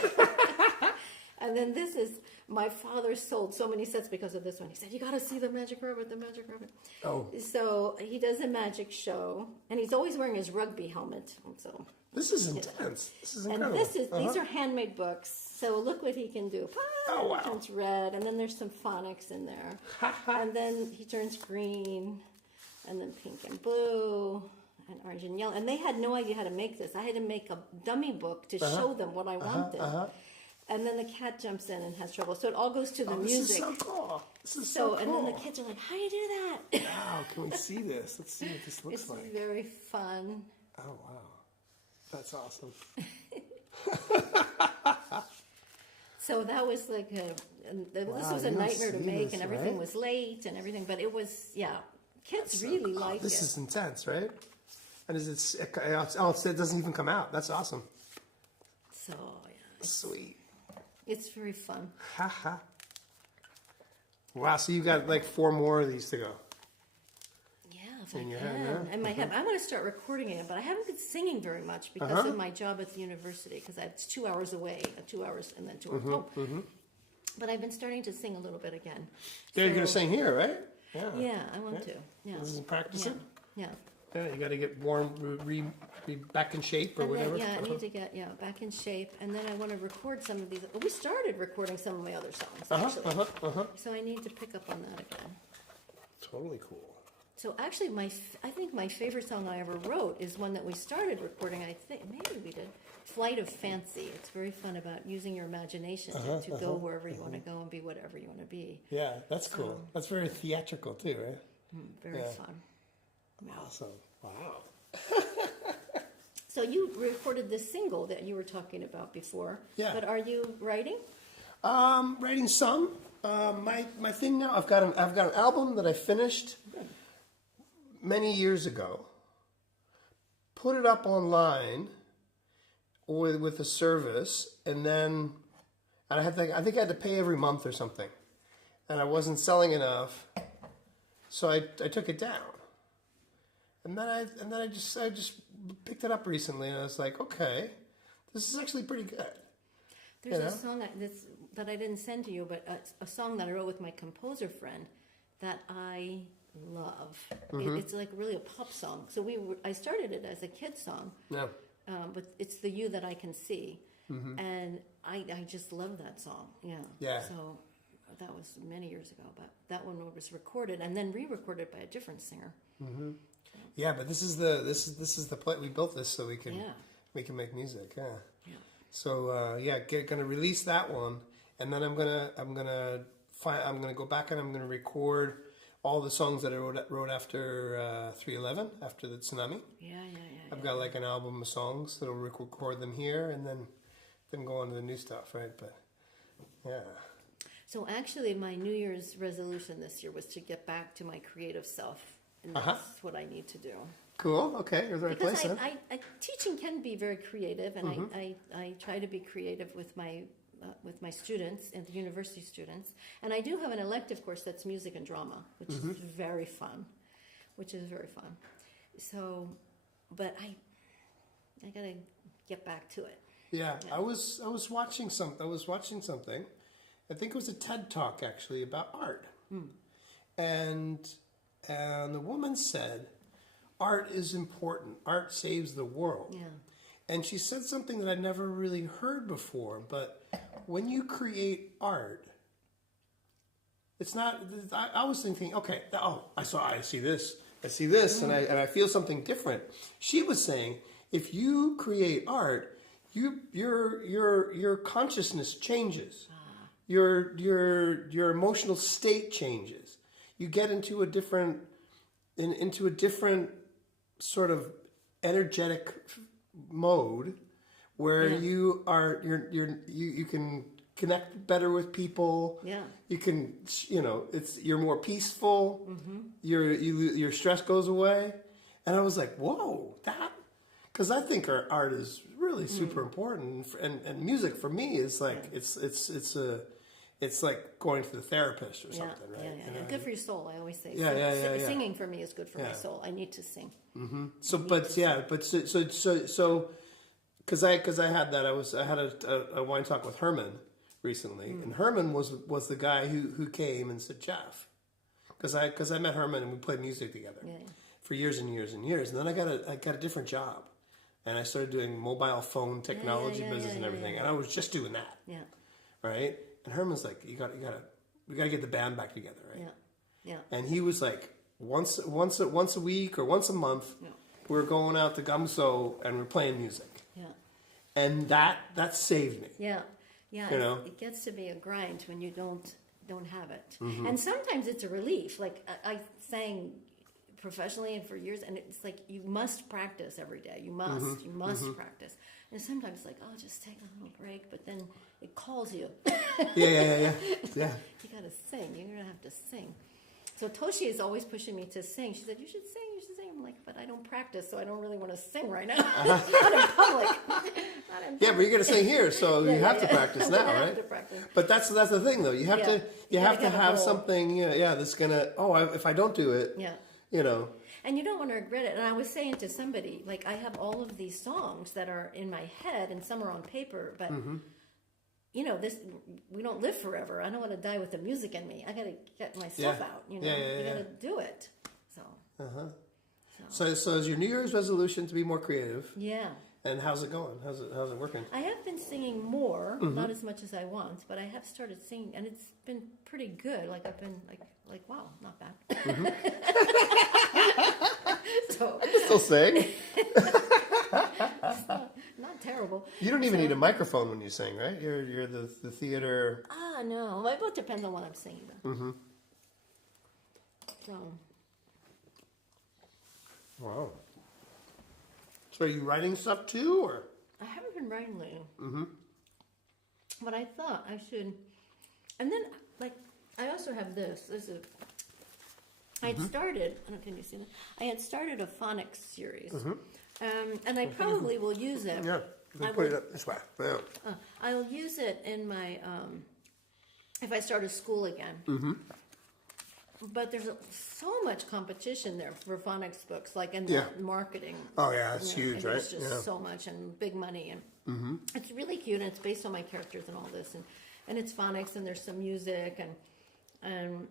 And then this is, my father sold so many sets because of this one. He said, you got to see the magic robot, the magic robot. Oh. So he does a magic show, and he's always wearing his rugby helmet. So This is intense. This is incredible. and these are handmade books. So look what he can do. Oh, wow. He turns red, and then there's some phonics in there. And then he turns green, and then pink and blue, and orange and yellow. And they had no idea how to make this. I had to make a dummy book to show them what I wanted. And then the cat jumps in and has trouble. So it all goes to the music. This is so cool. This is so cool. And then the kids are like, how do you do that? Wow, can we see this? Let's see what this looks It's like. very fun. Oh, wow. That's awesome. So that was like this was a you don't nightmare to see make, this, and everything right? was late and everything, but it was, kids really like This it. is intense, right? And it doesn't even come out. That's awesome. So, Sweet. it's very fun. Haha. Wow, so you've got like 4 more of these to go. Yeah, if I In your can. head, yeah. In my head. I want to start recording it, but I haven't been singing very much because of my job at the university, because it's 2 hours away, 2 hours and then 2 hours home. But I've been starting to sing a little bit again. Yeah, you're going to So- sing here, right? Yeah, I want to. Yeah. This is practicing? Yeah. Yeah, you got to get warm, be back in shape or And then, whatever. I need to get back in shape, and then I want to record some of these. We started recording some of my other songs actually, so I need to pick up on that again. Totally cool. So actually, I think my favorite song I ever wrote is one that we started recording. I think maybe we did, "Flight of Fancy." It's very fun about using your imagination to go wherever you want to go and be whatever you want to be. Yeah, that's cool. That's very theatrical too, right? Very fun. Awesome. Wow. So you recorded this single that you were talking about before. Yeah. But are you writing? Writing some. My thing now, I've got an album that I finished many years ago. Put it up online with a service, and then I think I had to pay every month or something, and I wasn't selling enough, so I took it down. And then I just picked it up recently, and I was like, okay, this is actually pretty good. There's a song that I didn't send to you, but a song that I wrote with my composer friend that I love. It's like really a pop song. So I started it as a kid's song, but it's the You That I Can See, and I just love that song. Yeah. So that was many years ago, but that one was recorded and then re-recorded by a different singer. Yeah, but this is the play. We built this so we can make music. Yeah. So gonna release that one, and then I'm gonna go back and I'm gonna record all the songs that I wrote after 3/11, after the tsunami. Yeah. I've got like an album of songs that'll record them here, and then go on to the new stuff, right? But yeah. So actually, my New Year's resolution this year was to get back to my creative self, and that's what I need to do. Cool. Okay, you're the right Because place. I teaching can be very creative, and I try to be creative with my students and the university students. And I do have an elective course that's music and drama, which is very fun. So, but I gotta get back to it. Yeah, I was watching something. I think it was a TED Talk actually about art, and the woman said, "Art is important. Art saves the world." Yeah. And she said something that I'd never really heard before. But when you create art, it's not. I was thinking, okay, I see this, and I feel something different. She was saying, if you create art, your consciousness changes. Your emotional state changes. You get into a different sort of energetic mode where you can connect better with people. Yeah. You can, you're more peaceful. Your stress goes away. And I was like, whoa, because I think our art is really super important, and music for me is like it's like going to the therapist or something, right? Yeah. You know, Good for your soul, I always say. Yeah. Singing for me is good for my soul. I need to sing. So because I had that, I had a wine talk with Herman recently, and Herman was the guy who came and said, Jeff, because I met Herman and we played music together for years and years and years, and then I got a different job, and I started doing mobile phone technology business and everything, and I was just doing that, right? And Herman's like, we gotta get the band back together, right? And he was like, once a week or once a month, we're going out to Gamso and we're playing music, and that saved me. It gets to be a grind when you don't have it, and sometimes it's a relief. Like I sang professionally and for years, and it's like you must practice every day. You must practice, and sometimes it's like, oh, just take a little break, but then it calls you. Yeah. You gotta sing. You're gonna have to sing. So Toshi is always pushing me to sing. She said, you should sing. I'm like, but I don't practice, so I don't really want to sing right now. Not in public. Yeah, but you're going to sing here, so you have to practice now, right? Have to practice. But that's the thing, though. You have to have something, that's going to, if I don't do it, And you don't want to regret it. And I was saying to somebody, like, I have all of these songs that are in my head, and some are on paper, but... we don't live forever. I don't want to die with the music in me. I got to get my stuff out. You got to do it. So is your New Year's resolution to be more creative? Yeah. And how's it going? How's it working? I have been singing more, not as much as I want, but I have started singing, and it's been pretty good. Like I've been like wow, not bad. So I can still sing. not terrible. You don't even need a microphone when you sing, right? You're the theater. No. It both depends on what I'm singing. So. Wow. So are you writing stuff too, or? I haven't been writing lately. But I thought I should. And then, like, I also have this. I had started. I don't know, can you see that? I had started a phonics series, and I probably will use it. Yeah, put it up this way. Yeah. I'll use it in my if I start a school again. But there's so much competition there for phonics books, like in the marketing. Oh yeah, it's huge, right? There's just so much and big money, and it's really cute, and it's based on my characters and all this, and it's phonics, and there's some music, and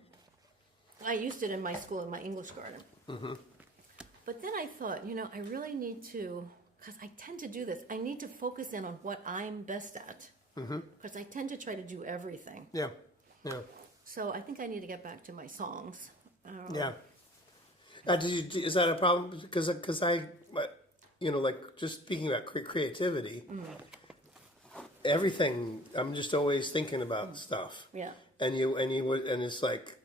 I used it in my school in my English garden. But then I thought, I really need to, because I tend to do this. I need to focus in on what I'm best at, because I tend to try to do everything. Yeah. So I think I need to get back to my songs. Yeah. Is that a problem? Because I, like just speaking about creativity, everything. I'm just always thinking about stuff. Yeah. And it's like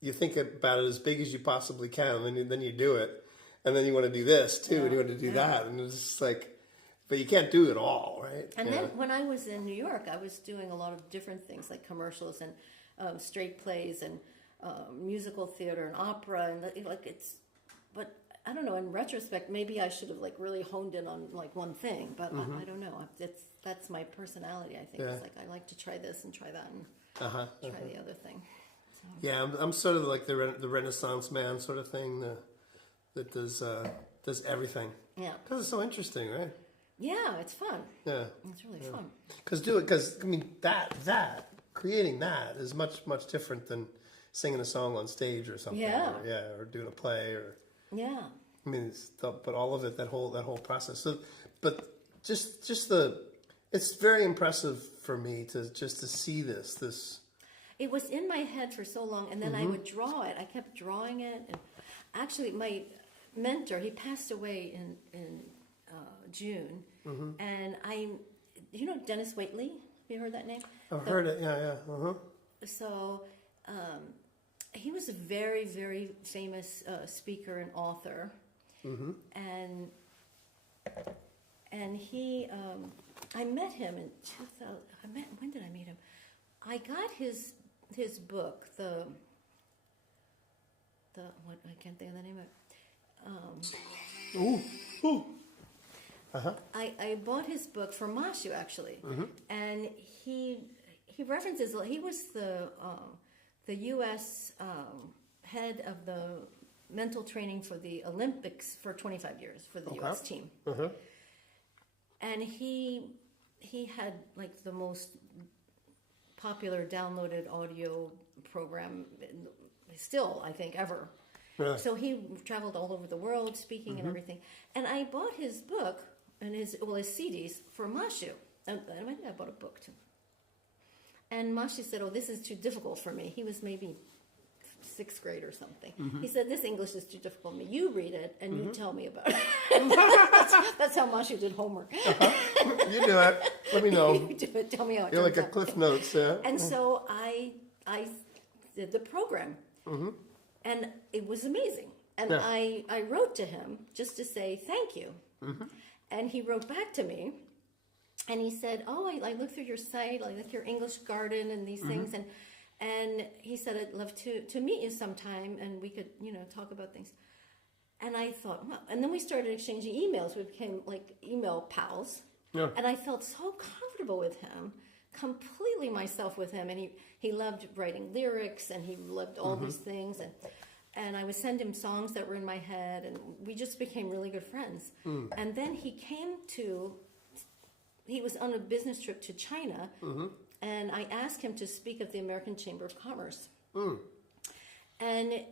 you think about it as big as you possibly can, and then you do it, and then you want to do this too, and you want to do that, and it's just like. But you can't do it all, right? And then when I was in New York, I was doing a lot of different things like commercials and straight plays and musical theater and opera, and but I don't know. In retrospect, maybe I should have really honed in on one thing, but I don't know. That's my personality. I think it's I like to try this and try that and try the other thing. So. Yeah, I'm sort of like the Renaissance man sort of thing that does everything. Yeah, because it's so interesting, right? Yeah, it's fun. Yeah, it's really fun. Because I mean that creating that is much different than singing a song on stage or something. Yeah. Or doing a play or. Yeah. I mean, but all of it, that whole process. So, but just it's very impressive for me to see this. It was in my head for so long, and then I would draw it. I kept drawing it, and actually, my mentor, he passed away in June, and Dennis Waitley. Have you heard that name? I've heard it. Yeah. So, he was a very, very famous speaker and author, and he. I met him in 2000. When did I meet him? I got his book. The what I can't think of the name of it. I bought his book from Mashu actually, and he references. He was the U.S. Head of the mental training for the Olympics for 25 years for the U.S. team, and he had the most popular downloaded audio program still, I think, ever. Really? So he traveled all over the world speaking and everything. And I bought his book and his CDs for Mashu. And I think I bought a book too. And Mashu said, oh, this is too difficult for me. He was maybe 6th grade or something. He said, this English is too difficult for me. You read it and you tell me about it. That's how Mashu did homework. You do it. Let me know. You do it. Tell me how it You're turns like a out. Cliff Notes, yeah? And so I did the program. And it was amazing. And Yeah. I wrote to him just to say thank you. And he wrote back to me. And he said, oh, I looked through your site, I like your English garden and these things. And he said, I'd love to meet you sometime and we could, talk about things. And I thought, well, and then we started exchanging emails. We became like email pals. Yeah. And I felt so comfortable with him, completely myself with him. And he loved writing lyrics and he loved all these things. And I would send him songs that were in my head. And we just became really good friends. And then he was on a business trip to China. And I asked him to speak at the American Chamber of Commerce. And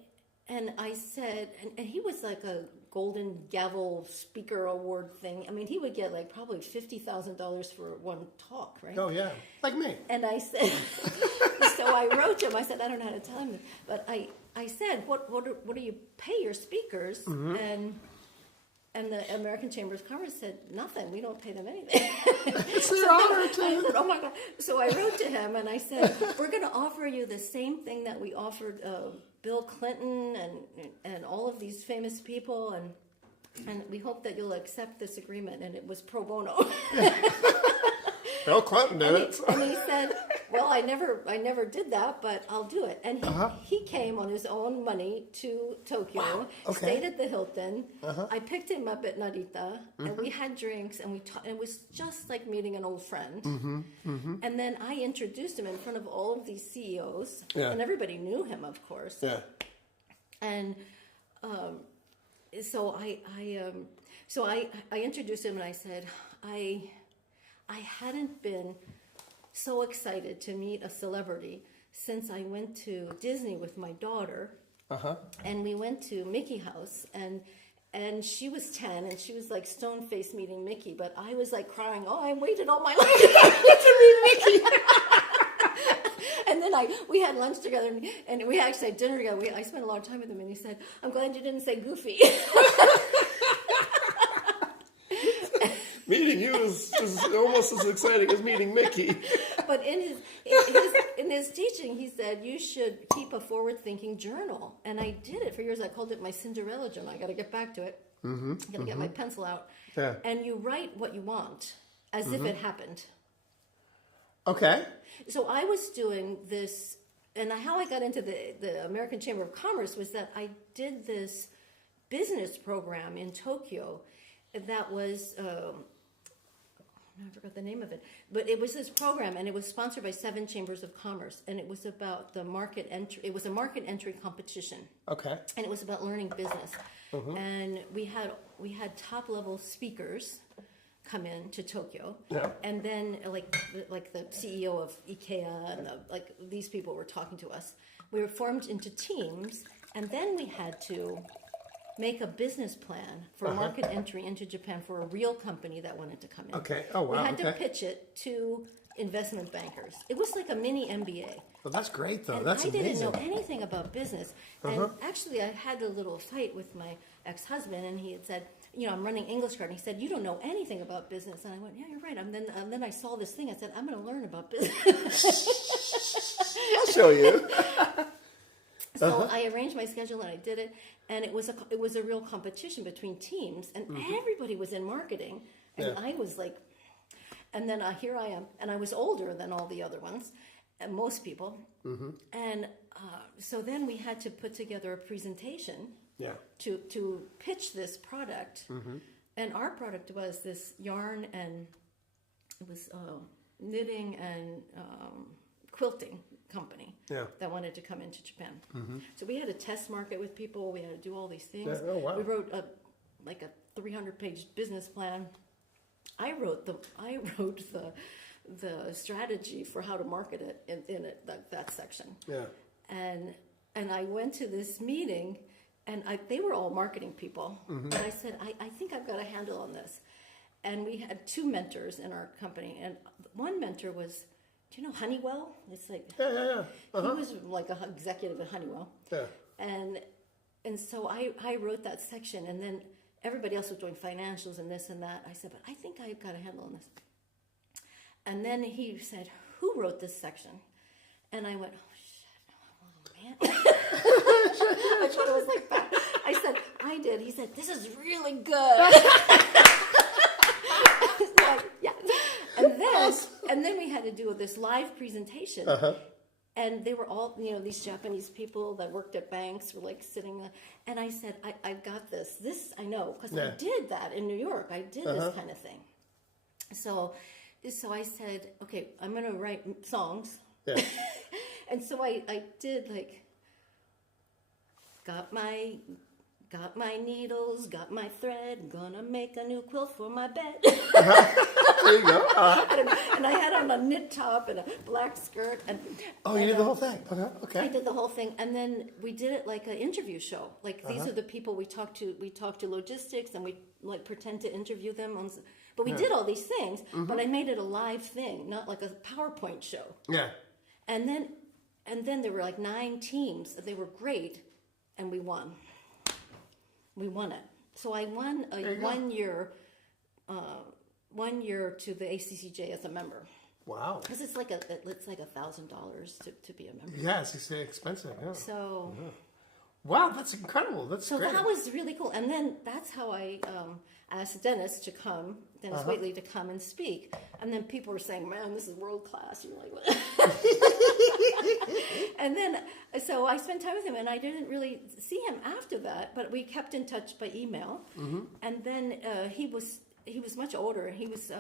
I said, and he was like a Golden Gavel Speaker Award thing. I mean, he would get like probably $50,000 for one talk, right? Oh, yeah. Like me. And I said, so I wrote to him. I said, I don't know how to tell him this. But I said, what do you pay your speakers? And the American Chamber of Commerce said, nothing. We don't pay them anything. It's their honor to. I said, oh my God. So I wrote to him and I said, we're going to offer you the same thing that we offered Bill Clinton and all of these famous people. And we hope that you'll accept this agreement. And it was pro bono. Bill Clinton did it. And he said, well, I never did that, but I'll do it. And he came on his own money to Tokyo, Okay. stayed at the Hilton. I picked him up at Narita, and we had drinks, and it was just like meeting an old friend. And then I introduced him in front of all of these CEOs, and everybody knew him, of course. Yeah. And so I introduced him, and I said, I hadn't been so excited to meet a celebrity since I went to Disney with my daughter. And we went to Mickey House, and she was 10, and she was like stone-faced meeting Mickey, but I was like crying, oh, I waited all my life to meet Mickey. And then we had lunch together, and we actually had dinner together. I spent a lot of time with him, and he said, I'm glad you didn't say Goofy. Meeting you is almost as exciting as meeting Mickey. But in his teaching, he said, you should keep a forward-thinking journal. And I did it for years. I called it my Cinderella journal. I got to get back to it. I got to get my pencil out. Yeah. And you write what you want as if it happened. Okay. So I was doing this, and how I got into the American Chamber of Commerce was that I did this business program in Tokyo that was... I forgot the name of it, but it was this program, and it was sponsored by 7 chambers of commerce, and it was about the market entry. It was a market entry competition. Okay. And it was about learning business. And we had top level speakers come in to Tokyo, and then like the CEO of IKEA and these people were talking to us. We were formed into teams, and then we had to make a business plan for market entry into Japan for a real company that wanted to come in. Okay. Oh, wow. We had to pitch it to investment bankers. It was like a mini MBA. Well, that's great, though. And That's I amazing. didn't know anything about business. And actually, I had a little fight with my ex-husband, and he had said, I'm running English Garden. He said, you don't know anything about business. And I went, yeah, you're right. And then I saw this thing. I said, I'm going to learn about business. I'll show you. So I arranged my schedule and I did it, and it was a real competition between teams, and everybody was in marketing, and I was like, and then here I am, and I was older than all the other ones, and most people, and so then we had to put together a presentation to pitch this product, and our product was this yarn, and it was knitting and quilting company that wanted to come into Japan. So we had a test market with people. We had to do all these things. Oh, wow. We wrote a 300-page business plan. I wrote the the strategy for how to market it in that section. Yeah. And I went to this meeting, and they were all marketing people. And I said, I think I've got a handle on this. And we had 2 mentors in our company, and one mentor was, do you know Honeywell? It's like Yeah. he was like an executive at Honeywell. Yeah. And so I wrote that section, and then everybody else was doing financials and this and that. I said, but I think I've got a handle on this. And then he said, who wrote this section? And I went, oh man. I thought it was like that. I said, I did. He said, this is really good. Like, yeah. And then we had to do this live presentation. And they were all, these Japanese people that worked at banks were like sitting there. And I said, I've got this. This I know, because I did that in New York. I did this kind of thing. So I said, okay, I'm going to write songs. Yeah. And so I did like, got my needles, got my thread, gonna make a new quilt for my bed. There you go. And I had on a knit top and a black skirt. You did the whole thing. Okay. I did the whole thing, and then we did it like an interview show. Like these are the people we talked to. We talked to logistics, and we like pretend to interview them. But we did all these things. But I made it a live thing, not like a PowerPoint show. Yeah. And then there were like 9 teams. They were great, and we won. We won it. So I won a 1 year, 1 year to the ACCJ as a member. Wow. Because it's like $1,000 to be a member. Yeah, it's expensive. Yeah. So. Wow, that's incredible. That's so great. that was really cool. And then that's how I asked Dennis Waitley to come and speak. And then people were saying, man, this is world class. You're like, what? And then, so I spent time with him, and I didn't really see him after that, but we kept in touch by email. And then he was much older. He was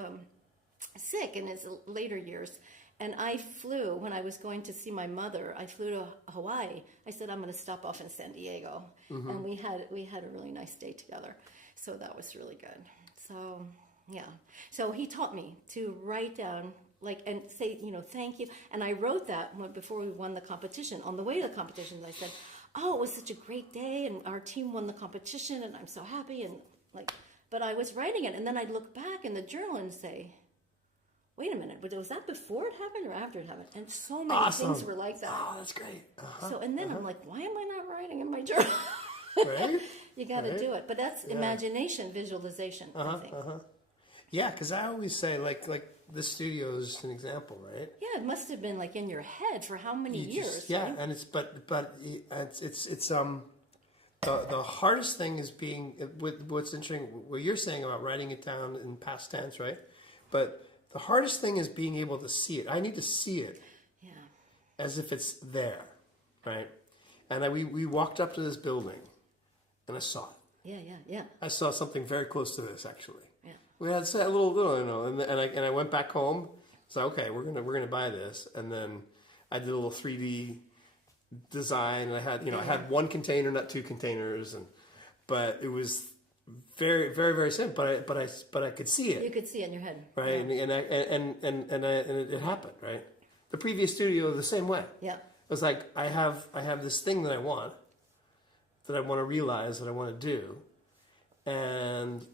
sick in his later years. And I flew, when I was going to see my mother, I flew to Hawaii. I said, I'm going to stop off in San Diego. And we had a really nice day together. So that was really good. So, yeah. So he taught me to write down, and say, thank you. And I wrote that before we won the competition. On the way to the competition, I said, oh, it was such a great day, and our team won the competition, and I'm so happy. And but I was writing it, and then I'd look back in the journal and say, wait a minute, but was that before it happened or after it happened? And so many things were like that. Oh, that's great. So, and then I'm like, why am I not writing in my journal? Right? You got to do it. But that's imagination, visualization, I think. Yeah, because I always say, like the studio is an example, right? Yeah, it must have been like in your head for how many years? Yeah, right? And it's the hardest thing is being with what's interesting. What you're saying about writing it down in past tense, right? But the hardest thing is being able to see it. I need to see it as if it's there, right? And we walked up to this building, and I saw it. Yeah. I saw something very close to this, actually. Yeah. We had a little, and I went back home. So okay, we're gonna buy this, and then I did a little 3D design. And I had I had 1 container, not 2 containers, but it was very, very, very simple. But I could see it. You could see it in your head, right? Yeah. And it happened, right? The previous studio the same way. Yeah. It was like I have this thing that I want to realize, that I want to do, and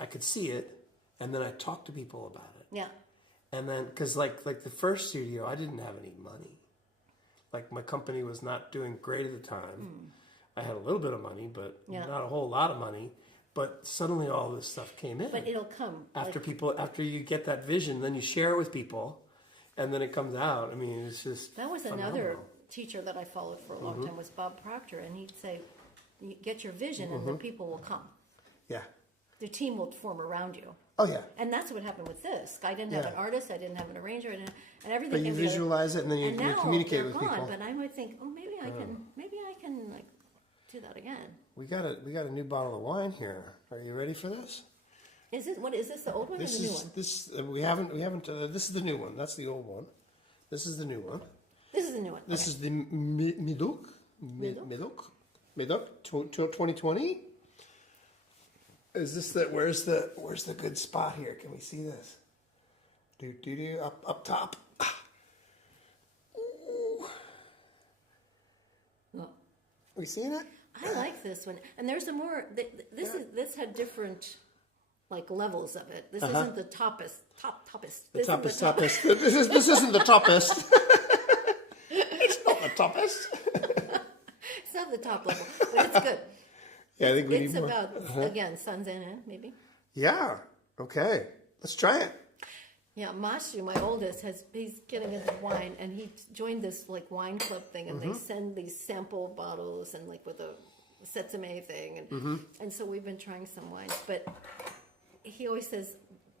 I could see it, and then I talked to people about it. Yeah. And then, because like the first studio, I didn't have any money. Like my company was not doing great at the time. I had a little bit of money, but not a whole lot of money. But suddenly all this stuff came in. But it'll come. After you get that vision, then you share it with people, and then it comes out. I mean, it's just That was phenomenal. Another teacher that I followed for a long time was Bob Proctor, and he'd say, you get your vision and the people will come. Yeah. The team will form around you. Oh, yeah. And that's what happened with this. I didn't have an artist, I didn't have an arranger, and everything. But you came together. visualize it, and then you now communicate they're with gone, people. But I might think, oh, maybe I can like do that again. We got a new bottle of wine here. Are you ready for this? Is it? What is this? The old one or the new one? We haven't. This is the new one. That's the old one. This is the new one. This is the new one. This is the Médoc 2020. Is this the? Where's the good spot here? Can we see this? Up top. Ooh. Oh. Are we seeing it? I like this one, and there's a more. This had different like levels of it. This isn't the toppest. The toppest. This isn't the toppest. It's not the toppest. It's not the top level, but it's good. Yeah, I think we It's need more. about again Sanzana maybe. Yeah. Okay. Let's try it. Yeah, Mashu, my oldest, he's getting into wine, and he joined this like wine club thing, and they send these sample bottles and like with a setsame thing, and so we've been trying some wines, but he always says,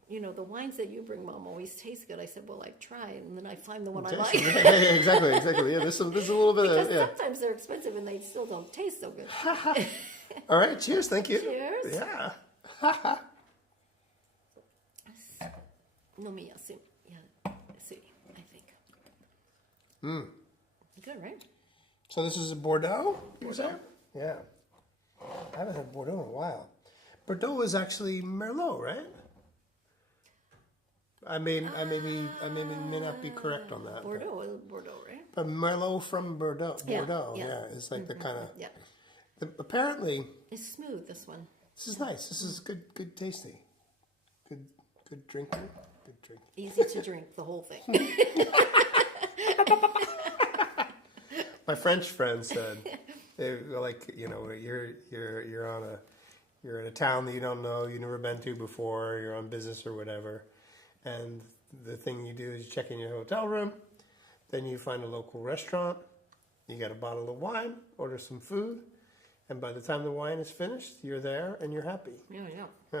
you know, the wines that you bring, Mom, always taste good. I said, well, I try, and then I find the one I like. Yeah, exactly. Yeah, there's a little bit Because of yeah. sometimes they're expensive and they still don't taste so good. All right. Cheers. Thank you. Cheers. Yeah. No me yasu. Yeah, see, I think. Good, right? So this is a Bordeaux? You say? Yeah. I haven't had Bordeaux in a while. Bordeaux is actually Merlot, right? I may not be correct on that. Bordeaux, right? But Merlot from Bordeaux. Yeah, Bordeaux, yeah. It's like the kind of. Yeah. Apparently, It's smooth, this one. this is nice. This is good tasting. Good drinker. Good drink. Easy to drink, the whole thing. My French friend said, they were like, you know, you're in a town that you don't know, you've never been to before, you're on business or whatever, and the thing you do is you check in your hotel room, then you find a local restaurant, you get a bottle of wine, order some food, and by the time the wine is finished, you're there and you're happy. Yeah. Yeah. Yeah.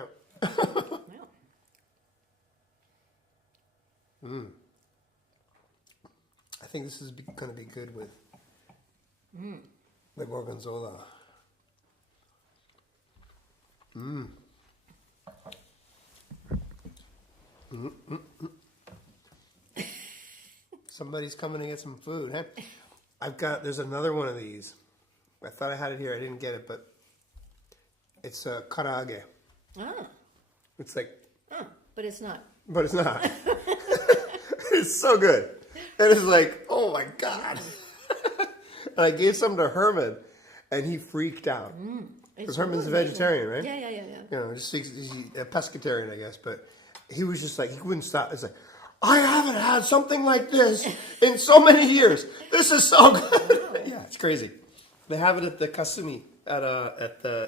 I think this is going to be good with the gorgonzola. Somebody's coming to get some food. Hey, there's another one of these. I thought I had it here. I didn't get it, but it's a karaage. Ah. It's like, But it's not. but it's not. It's so good. It is like, oh my God. And I gave some to Herman, and he freaked out. Because Herman's a vegetarian, right? Yeah. You know, he's a pescatarian, I guess. But he was just like, he wouldn't stop. It's like, I haven't had something like this in so many years. This is so good. Yeah, it's crazy. They have it at the Kasumi at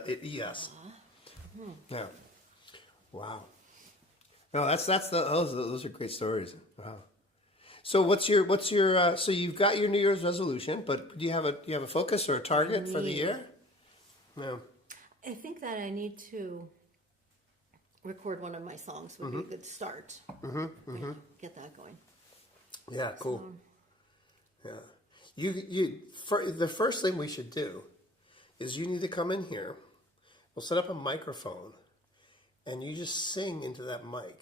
ES. Yeah. Wow. No, those are great stories. Wow. So what's your so you've got your New Year's resolution, but do you have a focus or a target for the year? No. I think that I need to record one of my songs would be a good start. Yeah, get that going. Yeah, cool. Yeah. The first thing we should do is you need to come in here. We'll set up a microphone, and you just sing into that mic,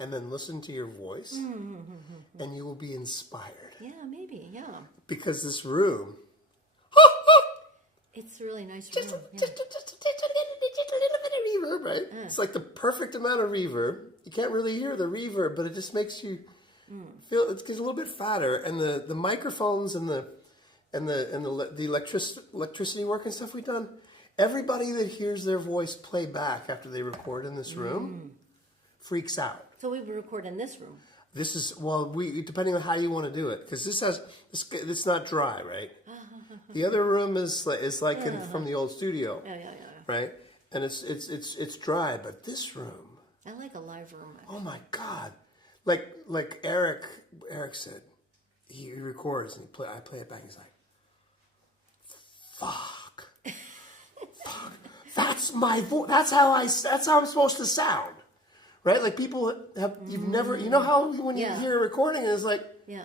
and then listen to your voice, and you will be inspired. Yeah, maybe. Yeah, Because this room, it's a really nice just room. a little bit of reverb, right? It's like the perfect amount of reverb. You can't really hear the reverb, but it just makes you feel it gets a little bit fatter, and the microphones and the electricity work and stuff we've done. Everybody that hears their voice play back after they record in this room freaks out. So we would record in this room. This is depending on how you want to do it, because it's not dry, right? The other room is like from the old studio, Yeah. right? And it's dry, but this room, I like a live room. oh my God, like Eric said, he records and I play it back. He's like, fuck, that's my voice. That's how I'm supposed to sound, right? Like people you've never, you know how when you hear a recording, it's like. Yeah.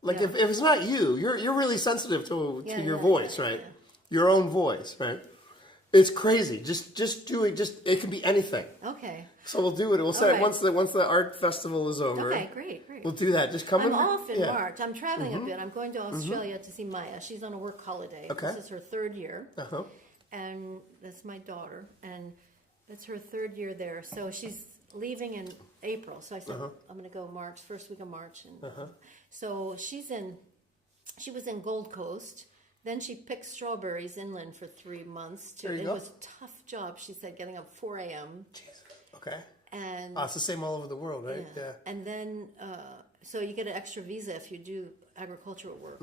Like if it's not you, you're really sensitive to your voice, right? Your own voice, right? It's crazy. Just do it. It can be anything. Okay. So we'll do it. We'll set it once the art festival is over. Okay, great. We'll do that. Just come. I'm off in March. I'm traveling a bit. I'm going to Australia to see Maya. She's on a work holiday. Okay. This is her third year. Uh-huh. And that's my daughter. And it's her third year there. So she's leaving in April. So I said, I'm going to go March, first week of March. And so she was in Gold Coast. Then she picked strawberries inland for 3 months. It was a tough job, she said, getting up 4 a.m. Jesus. Okay. And it's the same all over the world, right? Yeah. And then, so you get an extra visa if you do agricultural work.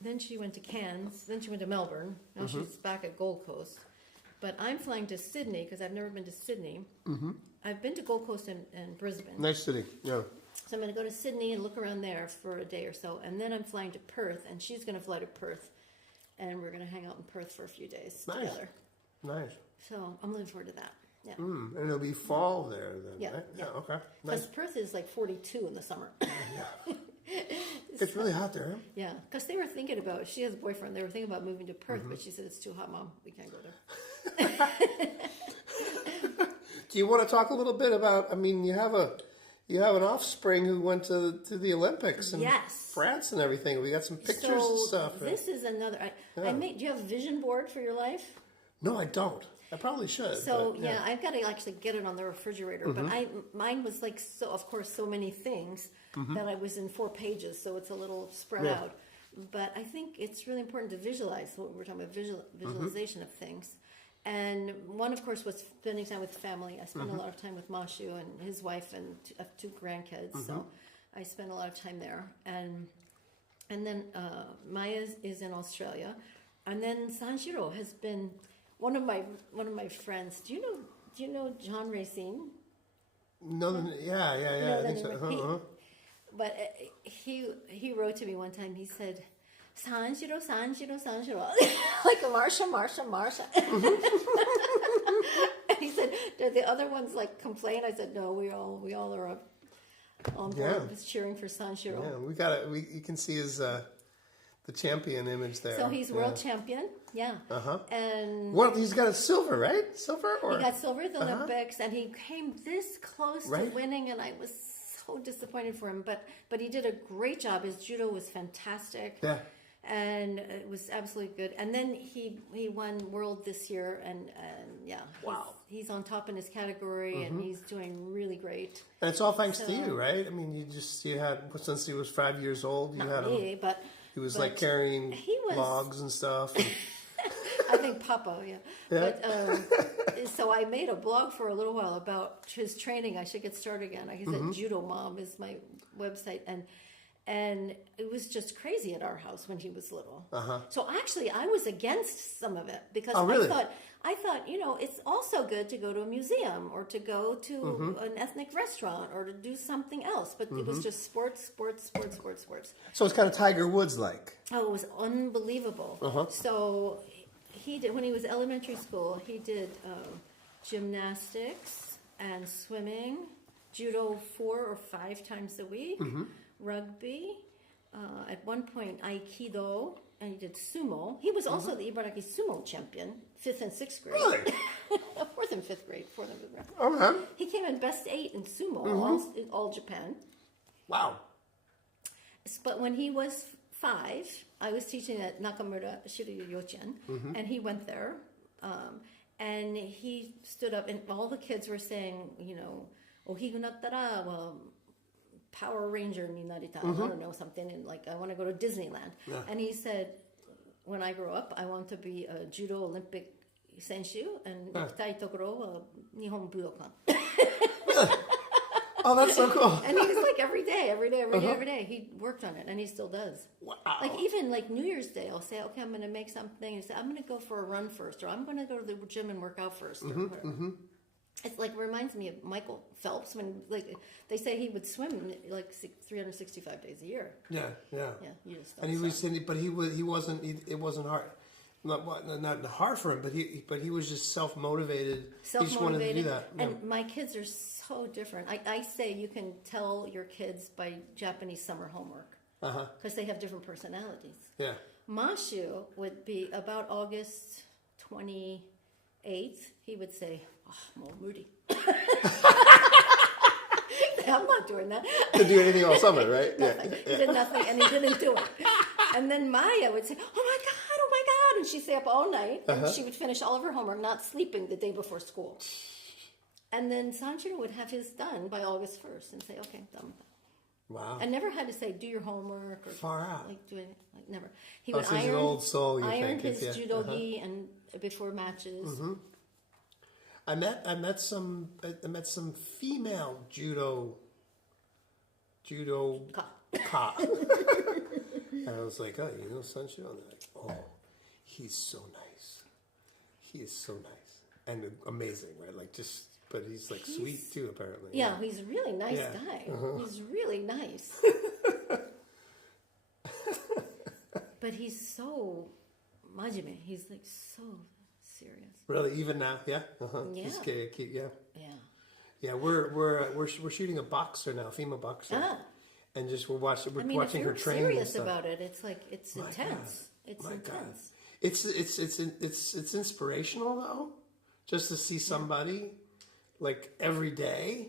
Then she went to Cairns. Then she went to Melbourne. Now she's back at Gold Coast. But I'm flying to Sydney because I've never been to Sydney. I've been to Gold Coast and Brisbane. Nice city, yeah. So I'm going to go to Sydney and look around there for a day or so. And then I'm flying to Perth, and she's going to fly to Perth. And we're going to hang out in Perth for a few days together. Nice. So I'm looking forward to that. Yeah. And it'll be fall there then, Yeah, right? yeah. Okay. Because Nice. Perth is like 42 in the summer. Yeah. It's really hot there, huh? Yeah, because they were thinking about, she has a boyfriend, they were thinking about moving to Perth, but she said, it's too hot, Mom, we can't go there. Do you want to talk a little bit about, I mean, you have an offspring who went to the Olympics in Yes. France and everything. We got some pictures and stuff. This is another, I made, do you have a vision board for your life? No, I don't. I probably should. So, but, yeah, I've got to actually get it on the refrigerator, but mine was like, so of course, so many things that I was in 4 pages, so it's a little spread out. But I think it's really important to visualize what we're talking about, visualization of things. And one, of course, was spending time with family. I spent a lot of time with Mashu and his wife and 2 grandkids, so I spent a lot of time there. And then Maya is in Australia, and then Sanshiro has been one of my friends. Do you know John Racine? No, yeah. I think so. But he wrote to me one time. He said, Sanshiro, like Marsha. And he said, did the other ones like complain? I said, no, we all are up on board just cheering for Sanshiro. Yeah, we got it. You can see his the champion image there. So he's world champion, and he's got a silver, right? Silver, or he got silver at the Olympics, and he came this close to winning, and I was so disappointed for him. But he did a great job. His judo was fantastic. Yeah. And it was absolutely good. And then he won world this year, and yeah, wow, he's on top in his category, and he's doing really great. And it's all thanks to you, right? I mean, you had since he was 5 years old, you had him. But he was like carrying logs and stuff. And... I think Papa, yeah. But so I made a blog for a little while about his training. I should get started again. I said Judo Mom is my website, and it was just crazy at our house when he was little. So actually, I was against some of it because I thought, it's also good to go to a museum or to go to an ethnic restaurant or to do something else. But it was just sports. So it's kind of Tiger Woods like. Oh, it was unbelievable. So he did, when he was elementary school, he did gymnastics and swimming, judo 4 or 5 times a week. Rugby, at one point Aikido, and he did sumo. He was also the Ibaraki sumo champion, 5th and 6th grade. Really? 4th and 5th grade. Okay. He came in best 8 in sumo, all Japan. Wow. But when he was 5, I was teaching at Nakamura Shiryu Yochen, and he went there, and he stood up, and all the kids were saying, ohigu nattara, well, Power Ranger ni narita, I don't know, something, and like I want to go to Disneyland. Yeah. And he said, when I grow up, I want to be a judo Olympic senshu and ikitai tokoro wa Nihon Budokan. Oh, that's so cool. And he was like every day, he worked on it, and he still does. Wow. Like even like New Year's Day, I'll say, okay, I'm going to make something, and say, I'm going to go for a run first, or I'm going to go to the gym and work out first. Or whatever. It's like reminds me of Michael Phelps when like they say he would swim like 365 days a year. Yeah. You just and he was, but he wasn't. It wasn't hard. Not hard for him, but he was just self-motivated. He just wanted to do that. And my kids are so different. I say you can tell your kids by Japanese summer homework because they have different personalities. Yeah. Mashu would be about August 28th. He would say, I'm all moody. I'm not doing that. Didn't do anything all summer, right? Nothing. Yeah. He did nothing, and he didn't do it. And then Maya would say, oh my God, and she'd stay up all night, and she would finish all of her homework, not sleeping the day before school. And then Sanjiro would have his done by August 1st and say, okay, I'm done with that. Wow. I never had to say, do your homework or Far out. like do anything. Like never. He Oh, would so he's an old soul, you iron think, his yeah. judogi and before matches. I met some female judo ka. And I was like, oh, you know Sanjiro? And they're like, oh, he's so nice. He is so nice and amazing, right? Like but he's like sweet too, apparently. Yeah, he's a really nice Yeah. guy. He's really nice. But he's so majime. He's like so serious. Really, even now, yeah. Yeah. He's cute, yeah. Yeah. Yeah, we're shooting a boxer now, female boxer, and just we're watching I mean, if her you're training. and serious stuff. about it, it's like it's My intense. God. It's My intense. God. It's inspirational though, just to see somebody like every day.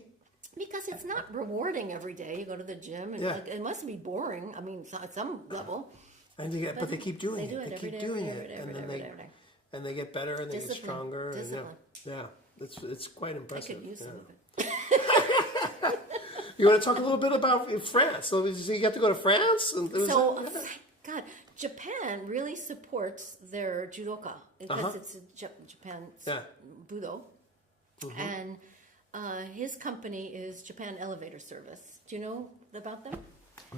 Because it's not rewarding every day. You go to the gym and Yeah. like, it must be boring. I mean, at some level. And but they keep doing They do it They every keep day, doing every it, day, and every then day, they every day. and they get better and they get Discipline. stronger. And Discipline. yeah, it's quite I impressive. could use yeah. some of it. You want to talk a little bit about France? So you got to go to France, and So, thank God, Japan really supports their judoka because it's a Japan's budo, and his company is Japan Elevator Service. Do you know about them?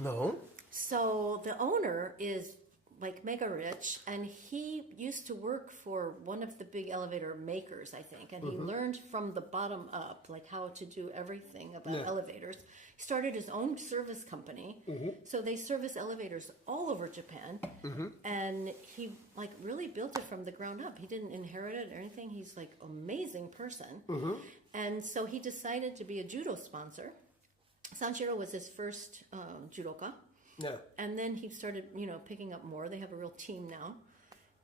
no. So the owner is like mega rich, and he used to work for one of the big elevator makers, I think, and he learned from the bottom up, like how to do everything about elevators. He started his own service company, so they service elevators all over Japan, and he like really built it from the ground up. He didn't inherit it or anything. He's like amazing person, and so he decided to be a judo sponsor. Sanjiro was his first judoka. Yeah. And then he started, picking up more. They have a real team now.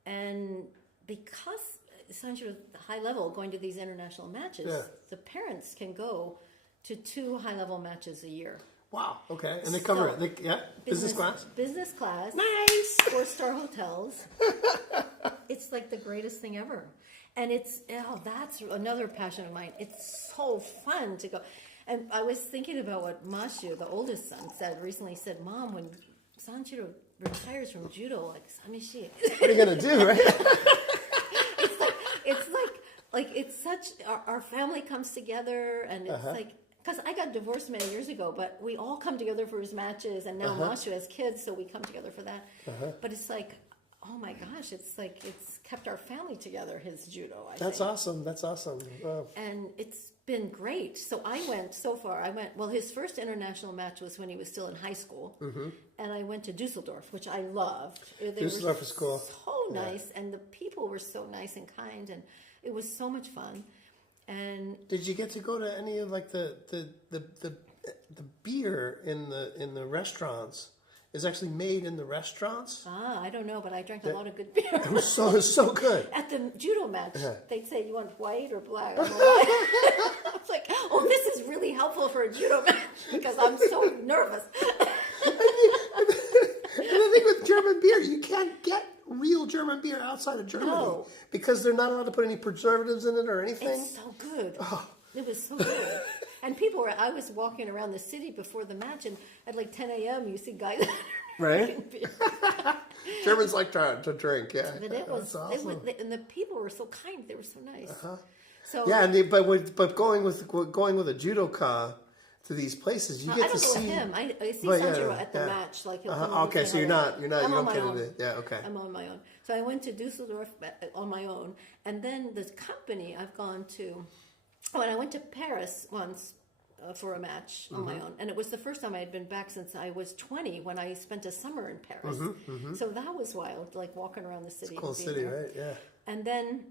And because Sanjiro's high level going to these international matches, the parents can go to 2 high-level matches a year. Wow. Okay. And they cover So, it. Business class. Business class. Nice. 4-star hotels. It's like the greatest thing ever. And that's another passion of mine. It's so fun to go. And I was thinking about what Mashu, the oldest son, recently said, Mom, when Sanjiro retires from judo, like, samishi. What are you going to do, right? It's like it's such, our family comes together, and it's like, because I got divorced many years ago, but we all come together for his matches, and now Mashu has kids, so we come together for that. But it's like, oh my gosh, it's like, it's kept our family together, his judo, I think. That's awesome. That's awesome. Wow. And it's been great. So well, his first international match was when he was still in high school. And I went to Dusseldorf, which I loved. Dusseldorf is cool. So nice. And the people were so nice and kind. And it was so much fun. And Did you get to go to any of like the beer in the restaurants? Is actually made in the restaurants. I don't know, but I drank a lot of good beer. It was so good. At the judo match, they'd say, you want white or black? I was like, oh, this is really helpful for a judo match because I'm so nervous. And the thing with German beer, you can't get real German beer outside of Germany because they're not allowed to put any preservatives in it or anything. It's so good. It was so good. And I was walking around the city before the match, and at like 10 a.m., you see guys Right? beer. Germans like to drink, yeah. But it was, awesome. and the people were so kind. They were so nice. So Yeah, but going with a judoka to these places, you I get don't to go see with him. I see Well, Sanjiro yeah, at the yeah. match. Like he'll come and Okay, say so you're hello. not you I'm on don't my get own. it. Yeah, okay. I'm on my own. So I went to Dusseldorf on my own, and then the company I've gone to. When I went to Paris once for a match on my own, and it was the first time I had been back since I was 20 when I spent a summer in Paris. So that was wild, like walking around the city. It's a cool and being city, there. right? Yeah. And then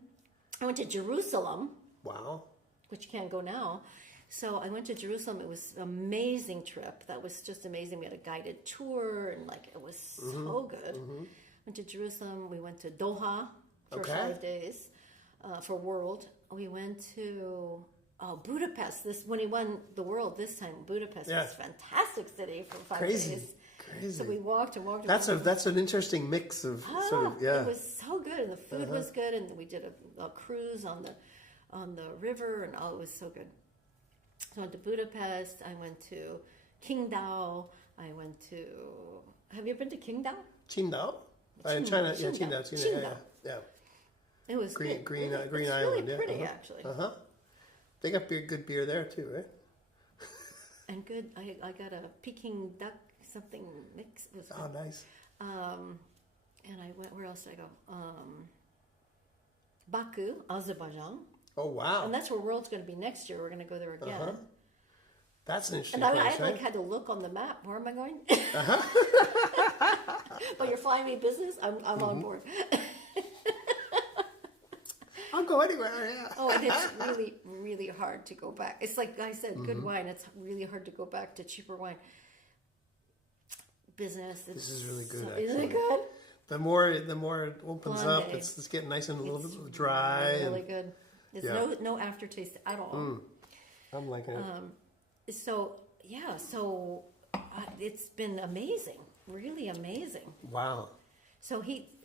I went to Jerusalem, Wow. which you can't go now. So I went to Jerusalem. It was an amazing trip. That was just amazing. We had a guided tour, and like it was so good. Went to Jerusalem. We went to Doha for 5 days for World. We went to Budapest. When he won the world this time, Budapest was a fantastic city for 5 Crazy. days. Crazy. So we walked and walked. That's an interesting mix of sort of It was so good, and the food was good, and we did a cruise on the river, and it was so good. So I went to Budapest. I went to Qingdao. I went to. Have you ever been to Qingdao? Qingdao? In China, yeah, Qingdao. Yeah. It was Green good. Island, It's yeah. really pretty, actually. They got good beer there too, right? And good. I got a Peking duck something mix. It was good. Oh, nice. And I went. Where else did I go? Baku, Azerbaijan. Oh, wow. And that's where World's going to be next year. We're going to go there again. That's an interesting And place, I right? like had to look on the map. Where am I going? But you're flying me business. I'm on board. I'll go anywhere, yeah. Oh, and it's really, really hard to go back. It's like I said, good wine. It's really hard to go back to cheaper wine. Business. This is really good, Isn't it actually. good? The more it opens One up, day. it's getting nice and a little bit dry. Really And good. There's Yeah. no aftertaste at all. I'm liking it. So yeah, so it's been amazing, really amazing. Wow. So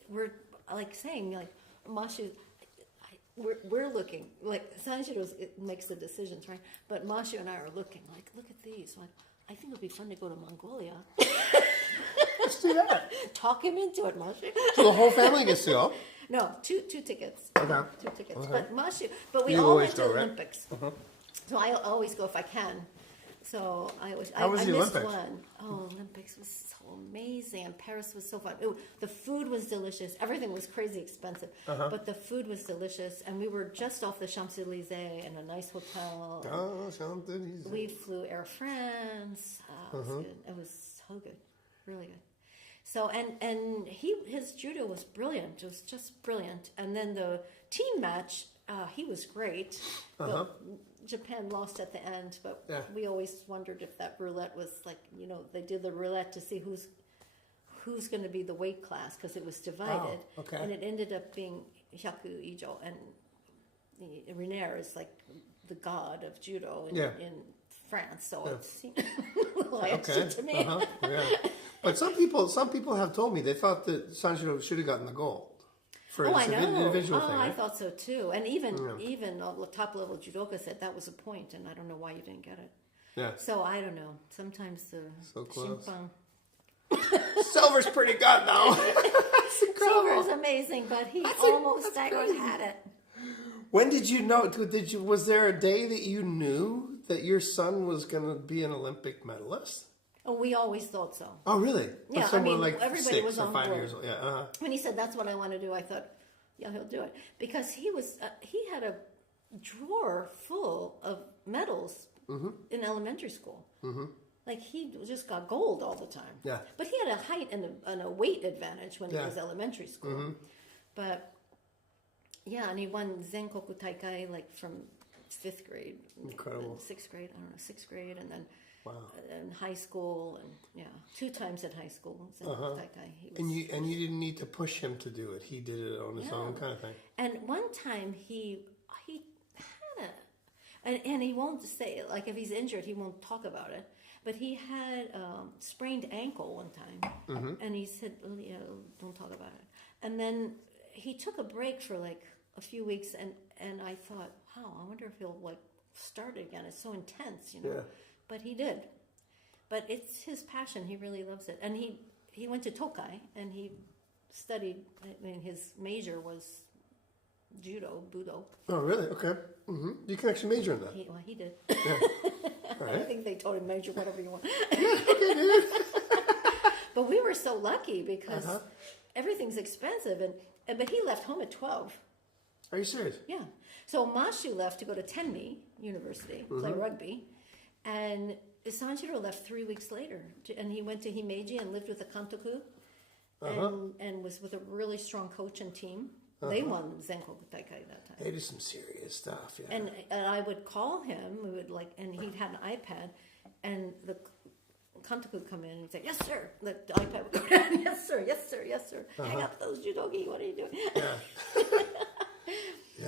we're like saying like Mashu, we're looking like Sanjiro makes the decisions, right? But Mashu and I are looking like, look at these. Like, I think it'd be fun to go to Mongolia. Let's do that. Talk him into it, Mashu. So the whole family gets to go? No, two tickets. Okay. 2 tickets. But Mashu, but we You all always went to go, right? Olympics. So I always go if I can. So I was. How was I the missed Olympics? one. Oh, Olympics was so amazing, and Paris was so fun. The food was delicious. Everything was crazy expensive, but the food was delicious, and we were just off the Champs Elysees in a nice hotel. Oh, Champs-Élysées. We flew Air France. It was good. It was so good, really good. So and his judo was brilliant. It was just brilliant. And then the team match, he was great. But Japan lost at the end. But we always wondered if that roulette was like, they did the roulette to see who's going to be the weight class because it was divided. Oh, okay. And it ended up being Hyaku Ijo, and Renair is like the god of judo in France. So it seemed like to me. Yeah. But some people have told me they thought that Sanjiro should have gotten the gold for I his know. individual thing. I Right? thought so too. And even the top level judoka said that was a point, and I don't know why you didn't get it. Yeah. So I don't know. Sometimes the So close. Shimpan. Silver's pretty good though. That's incredible. Silver is amazing, but he almost had it. When did you know? Was there a day that you knew that your son was going to be an Olympic medalist? Oh, we always thought so. Oh, really? Yeah, Someone I mean, like everybody 6 was or on 5 board. years old. Yeah. When he said that's what I want to do, I thought, yeah, he'll do it because he had a drawer full of medals in elementary school. Like he just got gold all the time. Yeah. But he had a height and a weight advantage when he was elementary school. But yeah, and he won Zenkoku Taikai like from 5th grade, Incredible. 6th grade. I don't know, 6th grade, and then. Wow. In high school, and 2 times at high school. Zenkoku Taikai. He was And you didn't need to push him to do it. He did it on his own, kind of thing. And one time he had and he won't say it. Like if he's injured, he won't talk about it. But he had sprained ankle one time, and he said, oh, yeah, "Don't talk about it." And then he took a break for like a few weeks, and I thought, wow, I wonder if he'll like start again. It's so intense, Yeah. But he did. But it's his passion. He really loves it. And he went to Tokai and he studied. I mean, his major was budo. Oh, really? Okay. You can actually major in that. He did. All I right. think they told him major whatever you want. But we were so lucky because everything's expensive. But he left home at 12. Are you serious? Yeah. So Mashu left to go to Tenmi University, play rugby. And Sanjiro left 3 weeks later. And he went to Himeji and lived with a kantoku. And was with a really strong coach and team. They won Zenkoku Taikai that time. They did some serious stuff, yeah. And I would call him. We would and he'd had an iPad, and the kantoku would come in and he'd say, "Yes, sir." The iPad would go down. "Yes, sir. Yes, sir. Yes, sir. Hang up those judogi. What are you doing?" Yeah.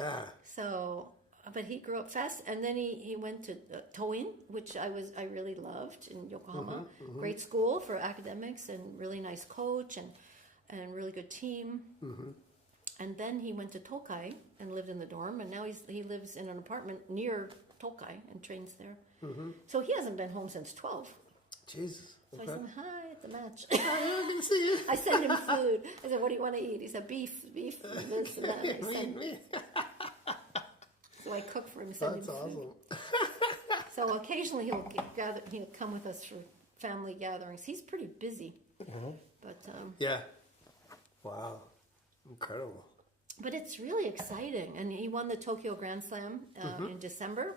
Yeah. So, but he grew up fast, and then he went to Toin, which I really loved in Yokohama. Great school for academics, and really nice coach, and really good team. And then he went to Tokai and lived in the dorm, and now he lives in an apartment near Tokai and trains there. So he hasn't been home since 12. Jesus. So I said, hi at the match. I didn't see you. I sent him food. I said, what do you want to eat? He said, beef, and this and that. I sent Me. So I cook for him. That's awesome. So occasionally he'll come with us for family gatherings. He's pretty busy, but Yeah. Wow. Incredible. but it's really exciting. And he won the Tokyo Grand Slam in December.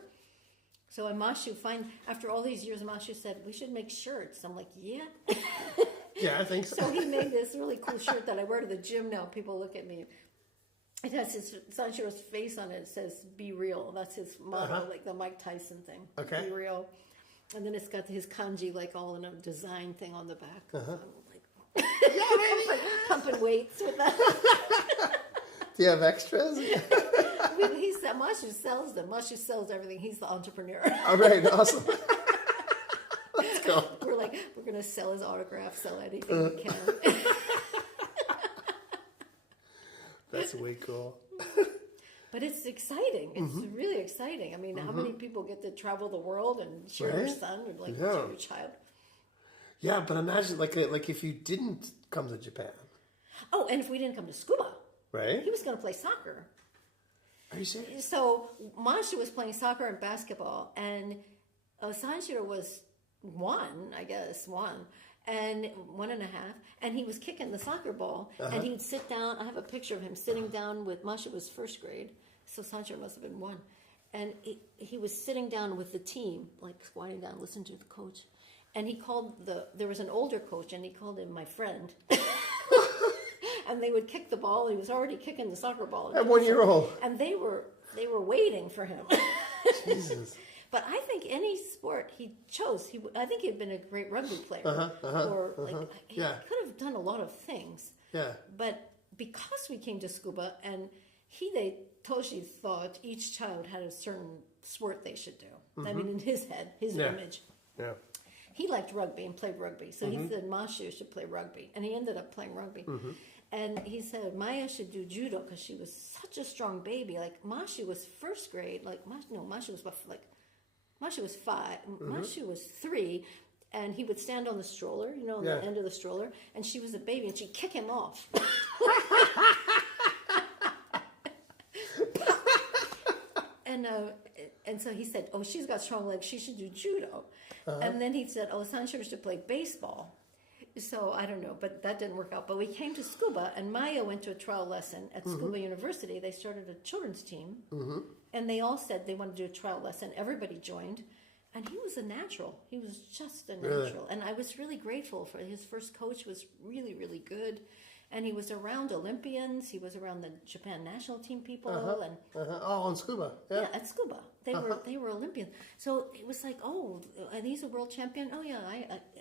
So and Mashu, after all these years, Mashu said we should make shirts. I'm like, yeah. Yeah, I think so. So he made this really cool shirt that I wear to the gym now. People look at me. It has his Sanchiro's face on it. It says, be real. That's his motto, like the Mike Tyson thing. Okay. Be real. And then it's got his kanji, like all in a design thing on the back. So I'm like, pumping weights with that. Do you have extras? Mashu sells them. Mashu sells everything. He's the entrepreneur. All right, awesome. Let's go. We're going to sell his autograph, sell anything we can. That's way cool. But it's exciting. It's really exciting. I mean, how many people get to travel the world and share their Right? son or Yeah. share your child? Yeah, but imagine like if you didn't come to Japan, Oh, and if we didn't come to Tsukuba, right? he was going to play soccer. Are you serious? So Mashu was playing soccer and basketball, and Sanshiro was one and 1.5, and he was kicking the soccer ball, and he would sit down. I have a picture of him sitting down with Mashu was first grade, so Sanshiro must have been 1, and he was sitting down with the team, like squatting down, listening to the coach, and he called there was an older coach, and he called him my friend. And they would kick the ball. He was already kicking the soccer ball. At 1 year old. And they were waiting for him. Jesus. But I think any sport he chose, I think he'd been a great rugby player. He could have done a lot of things. Yeah. But because we came to Tsukuba, and Hide Toshi thought each child had a certain sport they should do. I mean, in his head, his image. Yeah. He liked rugby and played rugby. So he said Mashu should play rugby. And he ended up playing rugby. And he said Maya should do judo because she was such a strong baby. Like Mashu was first grade. Mashu was 5. Mashu was 3. And he would stand on the stroller, on the end of the stroller. And she was a baby and she'd kick him off. And so he said, oh, she's got strong legs. She should do judo. And then he said, oh, Sanshiro should play baseball. So I don't know, but that didn't work out. But we came to Tsukuba, and Maya went to a trial lesson at Tsukuba University. They started a children's team, and they all said they wanted to do a trial lesson. Everybody joined, and he was a natural. He was just a natural. Really? And I was really grateful for his first coach was really, really good. And he was around Olympians. He was around the Japan national team people. And Oh, on Tsukuba. Yeah. yeah, at Tsukuba. They were Olympians. So it was like, oh, and he's a world champion. Oh, yeah.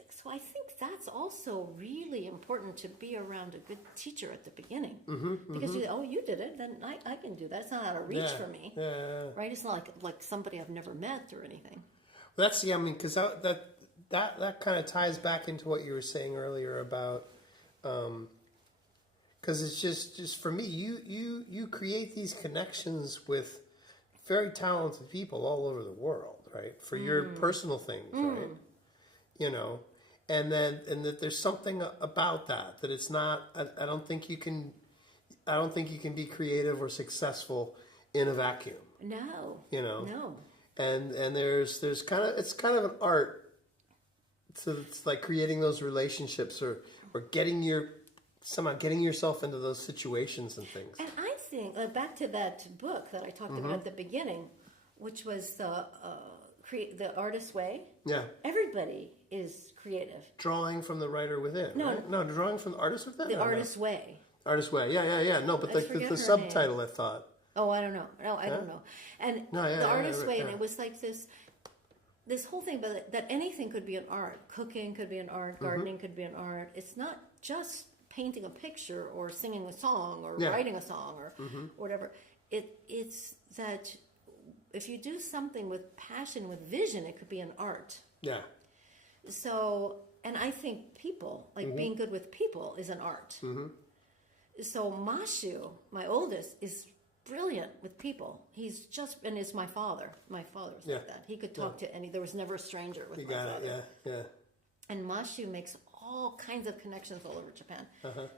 So I think that's also really important to be around a good teacher at the beginning. Because you say, oh, you did it, then I can do that. It's not out of reach for me. Right? It's not like somebody I've never met or anything. That's because that kind of ties back into what you were saying earlier about because it's just for me, you create these connections with very talented people all over the world, right? For your personal things, right? And that there's something about that it's not. I don't think you can be creative or successful in a vacuum. No. No. No. And there's it's kind of an art. So it's like creating those relationships or getting yourself into those situations and things. And I think, back to that book that I talked about at the beginning, which was the artist's way. Yeah. Everybody is creative. Drawing from the writer within. No, right? No, drawing from the artist within. The artist's way. Artist's way. Yeah. No, but the subtitle, I thought. Oh, I don't know. No, I don't know. And the artist's way, and it was like this whole thing, but that anything could be an art. Cooking could be an art. Gardening could be an art. It's not just painting a picture or singing a song or writing a song or whatever. It's that if you do something with passion, with vision, it could be an art. Yeah. So, and I think people, like being good with people, is an art. so Mashu, my oldest, is brilliant with people. He's just, and it's my father. My father's like that. He could talk to any, there was never a stranger with my father. Yeah. And Mashu makes all kinds of connections all over Japan.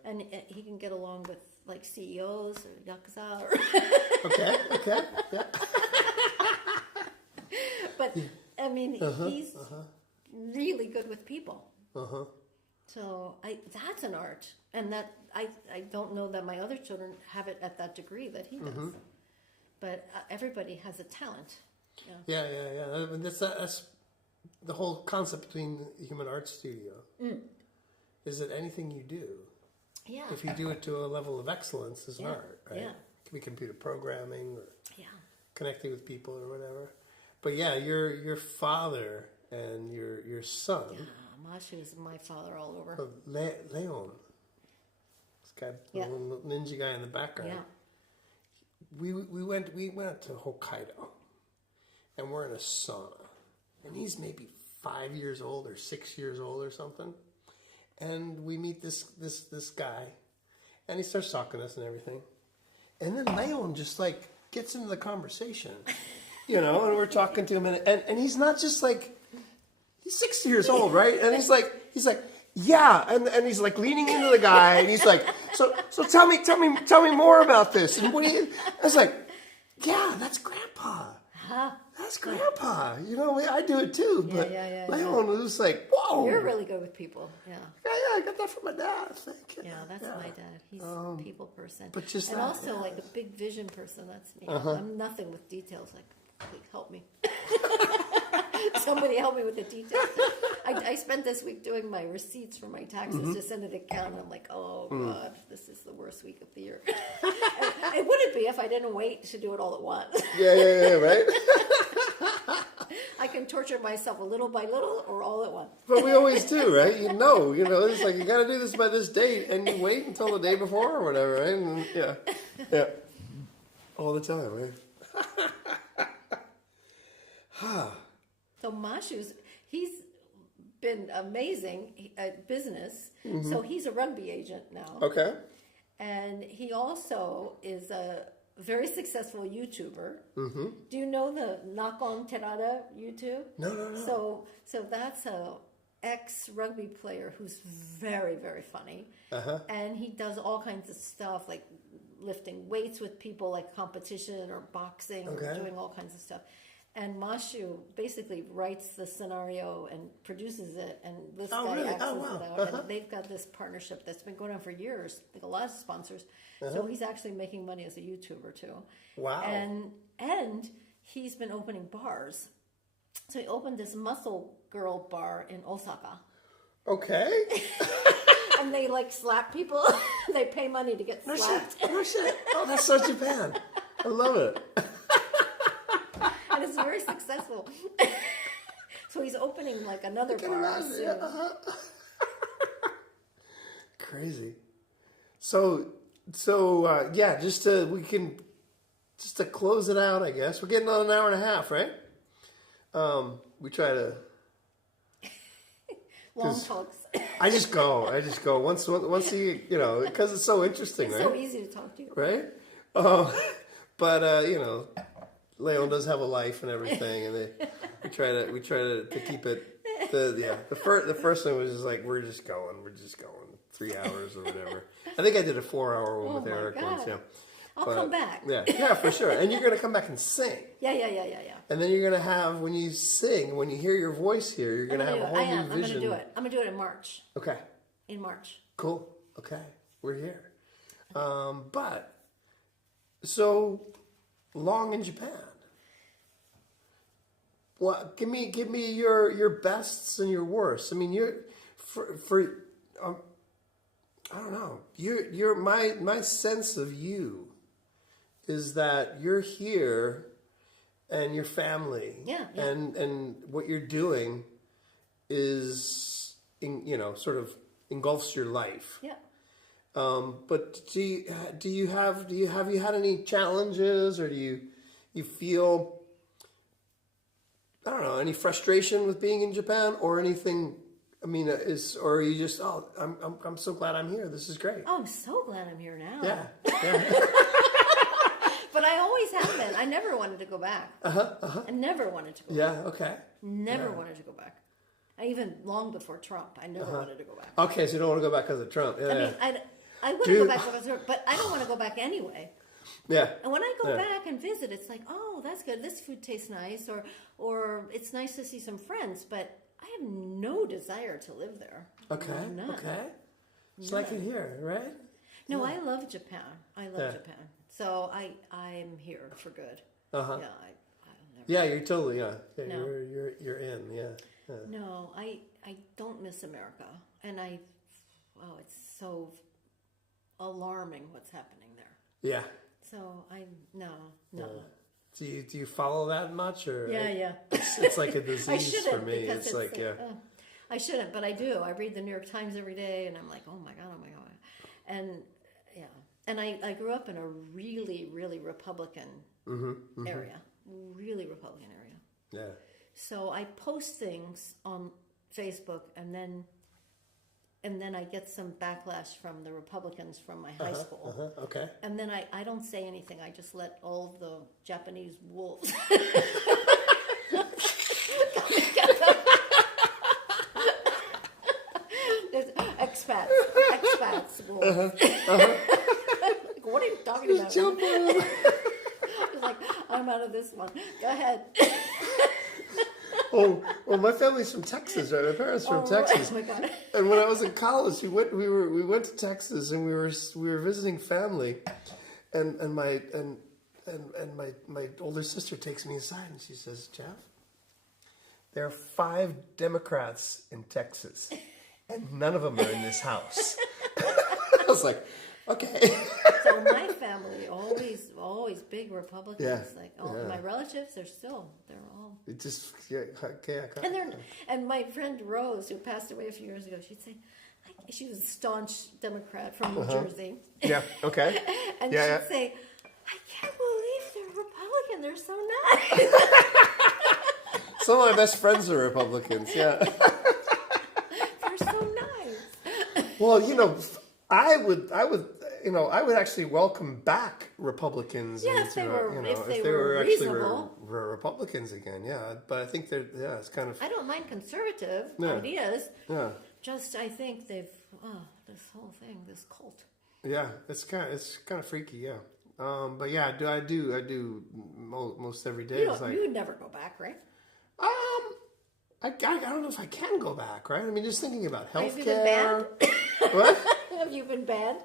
And he can get along with like CEOs or Yakuza. Or Okay, yeah. but, I mean, he's really good with people. So that's an art. And that I don't know that my other children have it at that degree that he does. But everybody has a talent. Yeah. I mean, that's the whole concept between the Human Art Studio. Is that anything you do, if you do it to a level of excellence, is an art, right? Yeah. It can be computer programming or connecting with people or whatever. But your father and your son. Mashu is my father all over. Leon. This guy, the little ninja guy in the background. Yeah. We went to Hokkaido, and we're in a sauna, and he's maybe 5 years old or 6 years old or something, and we meet this guy, and he starts talking to us and everything, and then Leon just like gets into the conversation, and we're talking to him, and he's not just like, he's 6 years old, right? And he's like, yeah, and he's like leaning into the guy, and he's like, so tell me more about this. And I was like, yeah, that's Grandpa. That's Grandpa. I do it too. But Leon was like, whoa. You're really good with people. Yeah, I got that from my dad. Thank you. Yeah, that's my dad. He's a people person. But just and that, also like a big vision person. That's me. I'm nothing with details. Like, please help me. Somebody help me with the details. I spent this week doing my receipts for my taxes to send to the accountant. I'm like, oh God, this is the worst week of the year. It wouldn't be if I didn't wait to do it all at once. Yeah, right? I can torture myself a little by little or all at once. But we always do, right? It's like you got to do this by this date, and you wait until the day before or whatever, right? And yeah, all the time, right? So Mashu's, he's been amazing at business. So he's a rugby agent now. Okay. And he also is a very successful YouTuber. Do you know the Knock on Terada YouTube? No. So that's a ex-rugby player who's very, very funny. And he does all kinds of stuff like lifting weights with people, like competition or boxing, or doing all kinds of stuff. And Mashu basically writes the scenario and produces it, and this guy acts it out. And they've got this partnership that's been going on for years, like a lot of sponsors. So he's actually making money as a YouTuber too. Wow. And he's been opening bars. So he opened this Muscle Girl bar in Osaka. Okay. And they like slap people. They pay money to get slapped. No shit. Oh, that's so Japan. I love it. And it's very successful. So he's opening like another bar soon. Crazy. So just to close it out, I guess we're getting on an hour and a half, right? We try to long talks. I just go. Once you because it's so interesting, It's right? so easy to talk to you. Right? But Leon does have a life and everything, and we try to keep it. The first one was just like we're just going 3 hours or whatever. I think I did a 4-hour one with Eric once. Yeah, I'll come back. Yeah, for sure. And you're gonna come back and sing. Yeah. And then you're gonna have when you sing, when you hear your voice here, you're gonna have a whole new vision. I'm gonna do it. I'm gonna do it in March. Okay. In March. Cool. Okay, we're here. But so long in Japan. Well, give me your bests and your worsts. I mean, I don't know. You're my sense of you is that you're here and your family. Yeah. And what you're doing is sort of engulfs your life. Yeah. But do you have you had any challenges, or do you feel, I don't know, any frustration with being in Japan, or anything I mean, or are you just, I'm so glad I'm here. This is great. Oh, I'm so glad I'm here now. Yeah. But I always have been. I never wanted to go back. I never wanted to go back. Yeah, okay. Never wanted to go back. Even long before Trump, I never wanted to go back. Okay, so you don't want to go back because of Trump. Yeah, I mean, I would go back because of Trump, but I don't want to go back anyway. Yeah. And when I go back and visit, it's like, oh, that's good. This food tastes nice, or it's nice to see some friends, but I have no desire to live there. Okay. None. Okay. It's like it here, right? No, I love Japan. I love Japan. So I'm here for good. Yeah, I'll never. Yeah, you're totally No. You're in. Yeah. No, I don't miss America, and it's so alarming what's happening there. Yeah. So no. Do you follow that much, or Yeah. It's like a I disease shouldn't for me. because It's like I shouldn't, but I do. I read the New York Times every day, and I'm like, oh my god, and and I grew up in a really, really Republican area, really Republican area. Yeah. So I post things on Facebook, and then I get some backlash from the Republicans from my high school. Okay. And then I don't say anything. I just let all of the Japanese wolves. There's expats wolves. Like, what are you talking about? Jump on. It's like, I'm out of this one. Go ahead. Oh, well, my family's from Texas, right? My parents are from Texas. Oh my God. And when I was in college, we went to Texas, and we were visiting family, and my older sister takes me aside, and she says, Jeff, there are 5 Democrats in Texas, and none of them are in this house. I was like, okay. So my family always big Republicans. Yeah, Like my relatives, they're all. It just okay. And my friend Rose, who passed away a few years ago, she'd say, she was a staunch Democrat from New Jersey. Yeah. Okay. And Yeah, she'd say, I can't believe they're Republican. They're so nice. Some of my best friends are Republicans. Yeah. They're so nice. Well, I would actually welcome back Republicans. Yeah, if they were actually reasonable. were Republicans again. Yeah, but I think it's kind of. I don't mind conservative ideas. Yeah. Just I think they've this whole thing, this cult. Yeah, it's kind of freaky. Yeah. But yeah, I do most every day. You would never go back, right? I don't know if I can go back, right? I mean, just thinking about healthcare. Have you been banned? What? Have you been banned?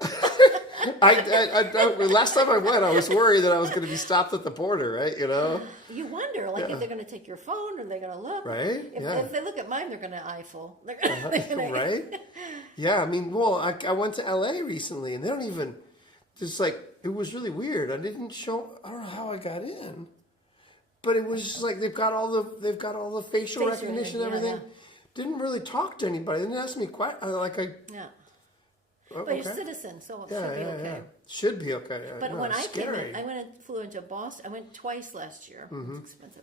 Last time I went, I was worried that I was going to be stopped at the border, right? You wonder, if they're going to take your phone, or they're going to look. Right? If they look at mine, they're going to eyeful. They're gonna, right? Yeah, I mean, well, I went to LA recently, and they don't even. Just like it was really weird. I don't know how I got in, but it was just like they've got all the facial recognition and everything. Yeah. Didn't really talk to anybody. They didn't ask me quite. Yeah. Oh, but you're a citizen, so it should be okay. Yeah. Should be okay. But when I scary. came in, flew into Boston. I went twice last year. It's expensive.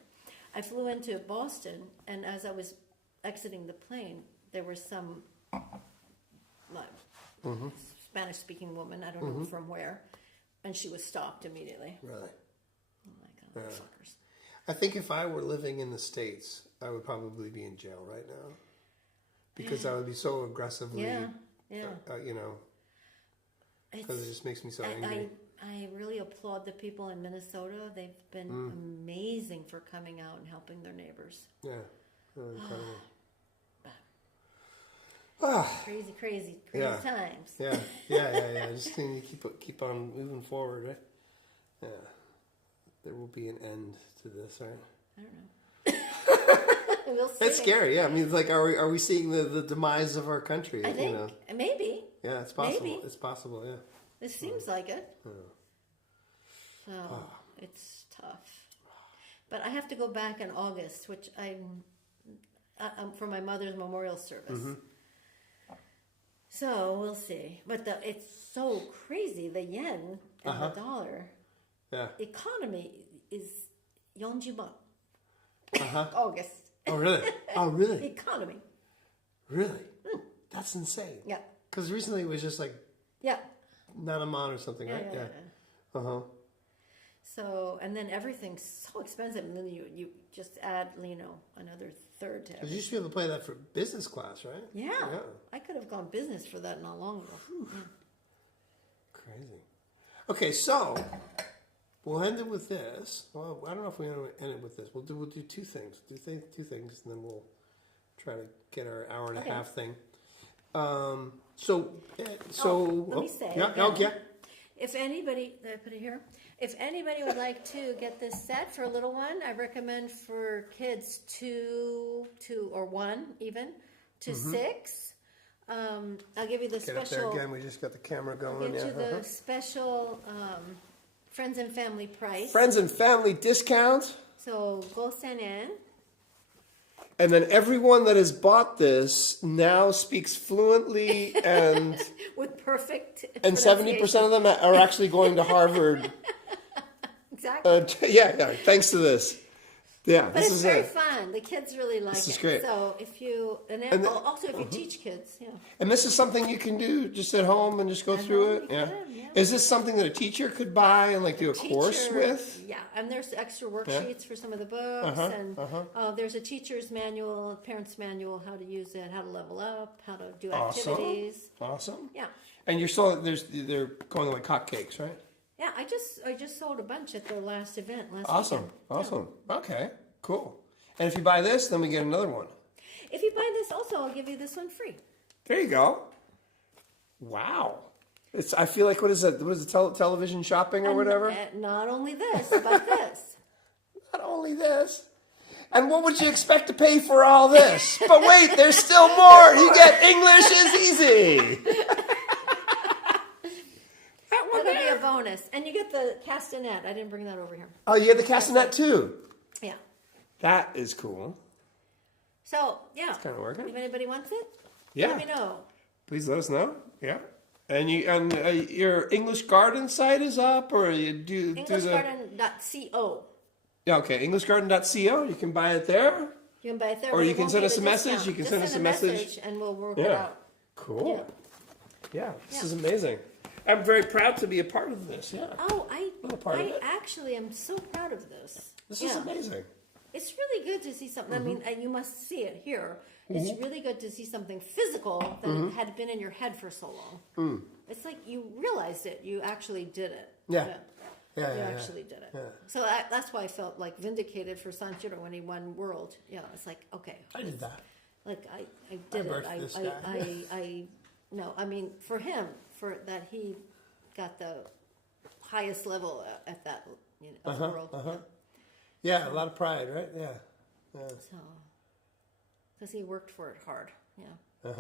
I flew into Boston, and as I was exiting the plane, there was some Spanish-speaking woman. I don't know from where, and she was stopped immediately. Really? I'm like, fuckers. I think if I were living in the States, I would probably be in jail right now because I would be so aggressively. Because it just makes me so angry. I really applaud the people in Minnesota. They've been amazing for coming out and helping their neighbors. Yeah, really incredible. Crazy times. Yeah. Just need to keep on moving forward, right? Yeah. There will be an end to this, right? I don't know. We'll see. It's scary, yeah. I mean, it's like, are we seeing the demise of our country? I think maybe. Yeah, it's possible. Maybe. It's possible, yeah. It seems like it. So it's tough. But I have to go back in August, which I'm for my mother's memorial service. So we'll see. But it's so crazy. The yen and the dollar. Yeah. Economy is 40 baht. August. Oh, really? The economy. Really? That's insane. Yeah. Because recently it was just like Yeah. Nanamon or something, right? Yeah. Uh-huh. So, and then everything's so expensive, and then you just add, another third to You everything. used to be able to play that for business class, right? Yeah. I could have gone business for that not long ago. Yeah. Crazy. Okay, so we'll end it with this. Well, I don't know if we end it with this. We'll do two things. Two things, and then we'll try to get our hour and a half thing. Let me say. Yeah. If anybody, did I put it here? If anybody would like to get this set for a little one, I recommend for kids 2 or 1 even to 6. I'll give you the Get up there special. again. We just got the camera I'll going. give you the special friends and family price. Friends and family discount. So go send in. And then everyone that has bought this now speaks fluently, and With perfect. and 70% of them are actually going to Harvard. Exactly. Yeah. Thanks to this. Yeah, But this it's is very it. fun. The kids really like This it. is great. So if you also if you teach kids, And this is something you can do just at home and just go through home it. you Yeah. can, yeah. Is this something that a teacher could buy and like do a course Teacher- with? Yeah, and there's extra worksheets for some of the books, and there's a teacher's manual, parent's manual, how to use it, how to level up, how to do activities. Awesome. Yeah, And they're going like hotcakes, right? yeah. I just sold a bunch at the last event last Awesome. weekend. Awesome. Okay. Cool. And if you buy this, then we get another one. Yeah. If you buy this, also I'll give you this one free. There you go. Wow. I feel like, what is that? What is it, television shopping or whatever? Not only this, but this. Not only this. And what would you expect to pay for all this? But wait, there's still more. You get English is easy. That one That'll be there. a bonus, and you get the castanet. I didn't bring that over here. Oh, you get the castanet too. Yeah. That is cool. So yeah. Kind of working. If anybody wants it, Yeah. let me know. Please let us know. Yeah. And your English Garden site is up, or you do the EnglishGarden.co. Yeah, okay, EnglishGarden.co. You can buy it there. You can buy it there. Or but you it can won't send be us the a message. discount. You can Just send us a message. and we'll work it Yeah. out. Cool. Yeah, this Yeah. is amazing. I'm very proud to be a part of this. Yeah. Oh, Little part of I it. actually am so proud of this. This is amazing. It's really good to see something. Mm-hmm. I mean, you must see it here. It's really good to see something physical that Mm-hmm. had been in your head for so long. Mm. It's like you realized it. You actually did it. Yeah. You Yeah. actually did it. Yeah. So that's why I felt like vindicated for Sanjiro when he won World. Yeah, it's like, okay. I did that. Like I did it. birthed this guy. No, I mean for him, for that he got the highest level at that of World. Yeah, a lot of pride, right? Yeah. So, because he worked for it hard. Yeah.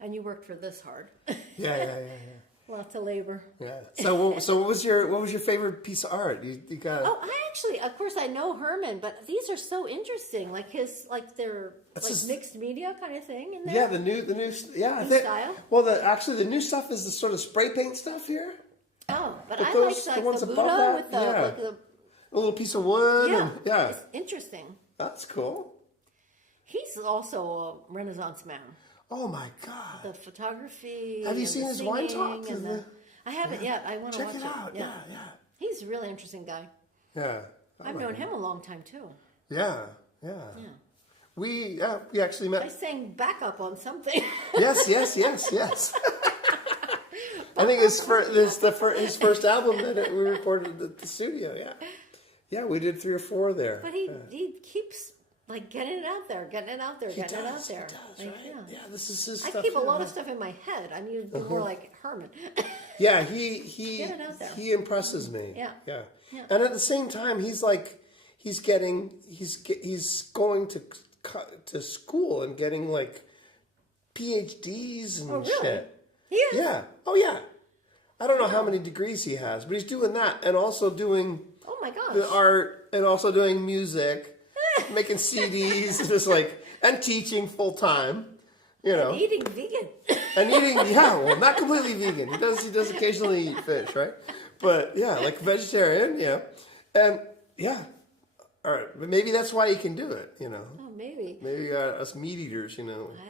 And you worked for this hard. Yeah. Lots of labor. Yeah. So what was your favorite piece of art? You got. Oh, I actually, of course, I know Herman, but these are so interesting. They're just- mixed media kind of thing in there. Yeah, the new yeah. I New think, style? well, the new stuff is the sort of spray paint stuff here. Oh, but But I those- like the ones the above Buddha that? with the Yeah. like the A little piece of wood. yeah, And, yeah. It's interesting. That's cool. He's also a Renaissance man. Oh my God. The photography. Have you and seen the his wine singing talk? and I haven't yet. I want to Check watch it out. Yeah. He's a really interesting guy. Yeah. I've known him a long time too. Yeah. We actually I met. sang backup on something. Yes. I think it's his first album that we recorded at the studio. Yeah, we did 3 or 4 there. But he keeps like getting it out there. He does, Like, right? yeah. This is his I stuff. keep a lot of stuff in my head. I mean, it'd be more like Herman. Yeah, Get it out there. he impresses me. Yeah. And at the same time, he's going to school and getting like PhDs and really? shit. He is. Yeah. Oh yeah. I don't know how many degrees he has, but he's doing that and also doing Oh my gosh. the art and also doing music, making CDs, just like and teaching full time. You know. Eating vegan. And eating, well, not completely vegan. He does occasionally eat fish, right? But yeah, like vegetarian, yeah. And yeah, All right, but maybe that's why you can do it. Oh, maybe. Maybe us meat eaters.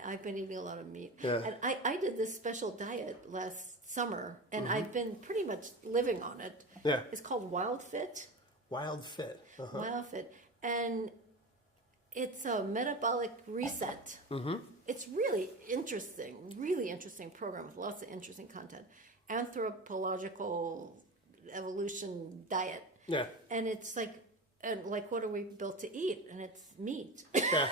I've been eating a lot of meat. Yeah. And I did this special diet last summer, and I've been pretty much living on it. Yeah. It's called Wild Fit. Wild Fit. Wild Fit. And it's a metabolic reset. It's really interesting program with lots of interesting content. Anthropological evolution diet. Yeah. And it's like what are we built to eat? And it's meat. Yeah.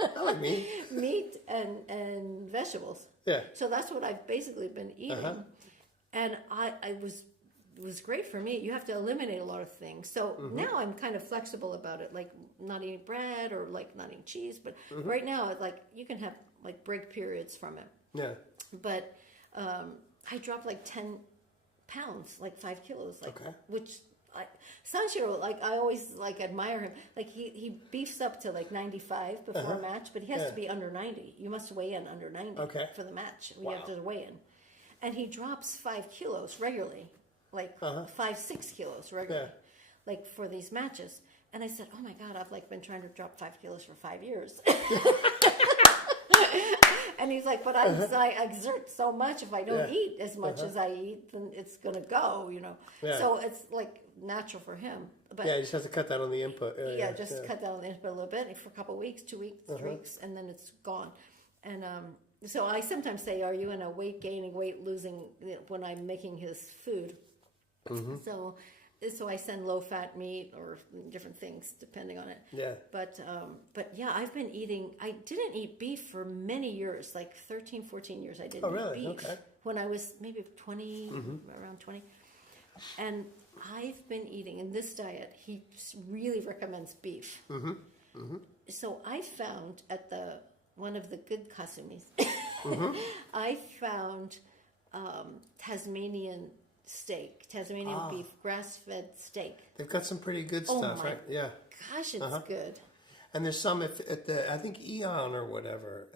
I like meat. Meat and vegetables. Yeah. So that's what I've basically been eating. And it was great for me. You have to eliminate a lot of things. So now I'm kind of flexible about it, like not eating bread or like not eating cheese. But right now, like you can have like break periods from it. Yeah. But I dropped like 10 pounds, like 5 kilos, which Sanshiro, like I always like admire him. Like he beefs up to like 95 before a match, but he has to be under 90. You must weigh in under 90 for the match. You have to weigh in, and he drops 5 kilos regularly, like 5-6 kilos regularly, like for these matches. And I said, oh my God, I've like been trying to drop 5 kilos for 5 years. And he's like, but I exert so much. If I don't eat as much as I eat, then it's going to go, Yeah. So it's like natural for him. But Yeah, you just have to cut down on the input. cut down on the input a little bit for a couple of weeks, 2 weeks, 3 weeks, and then it's gone. And so I sometimes say, are you in a weight gaining, weight losing when I'm making his food? So I send low-fat meat or different things depending on it. Yeah. But yeah, I've been eating. I didn't eat beef for many years, like 13, 14 years. I didn't eat beef when I was maybe 20, around 20. And I've been eating in this diet. He really recommends beef. So I found at one of the good kasumis, I found Tasmanian beef, grass-fed steak. They've got some pretty good stuff, right? Yeah. Gosh, it's good. And there's some at the I think Eon or whatever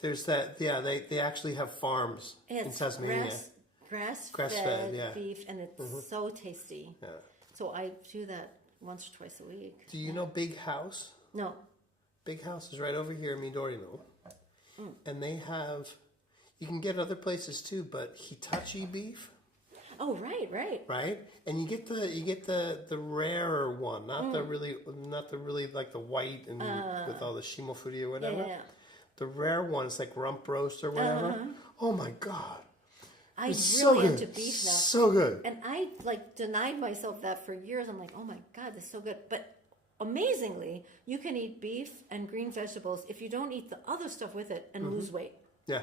there's that. Yeah, they actually have farms in Tasmania. Grass-fed yeah. beef, and it's so tasty. Yeah. So I do that once or twice a week. Do you know Big House? No. Big House is right over here in Midorino, and they have. You can get other places too, but Hitachi beef. Oh, right. Right, and you get the rarer one, not the really like the white and with all the shimofuri or whatever. Yeah. The rare one is like rump roast or whatever. Oh my God. I'm It's really so good. into beef now. So good. And I like denied myself that for years. I'm like, oh my God, this is so good. But amazingly, you can eat beef and green vegetables if you don't eat the other stuff with it and lose weight. Yeah.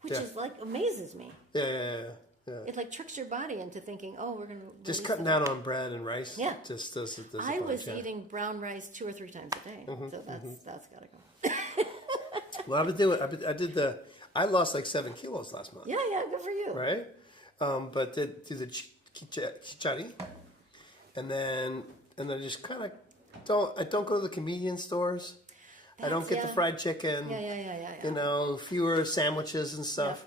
Which is like amazes me. Yeah. It like tricks your body into thinking, oh, we're going to Just cutting down on bread and rice. Yeah. Just does I was eating brown rice 2 or 3 times a day. So that's got to go. Well, I would do it. I lost like 7 kilos last month. Yeah, good for you. Right? But did do the chichari. And then I just kind of don't go to the convenience stores. I don't get the fried chicken. Yeah. Fewer sandwiches and stuff.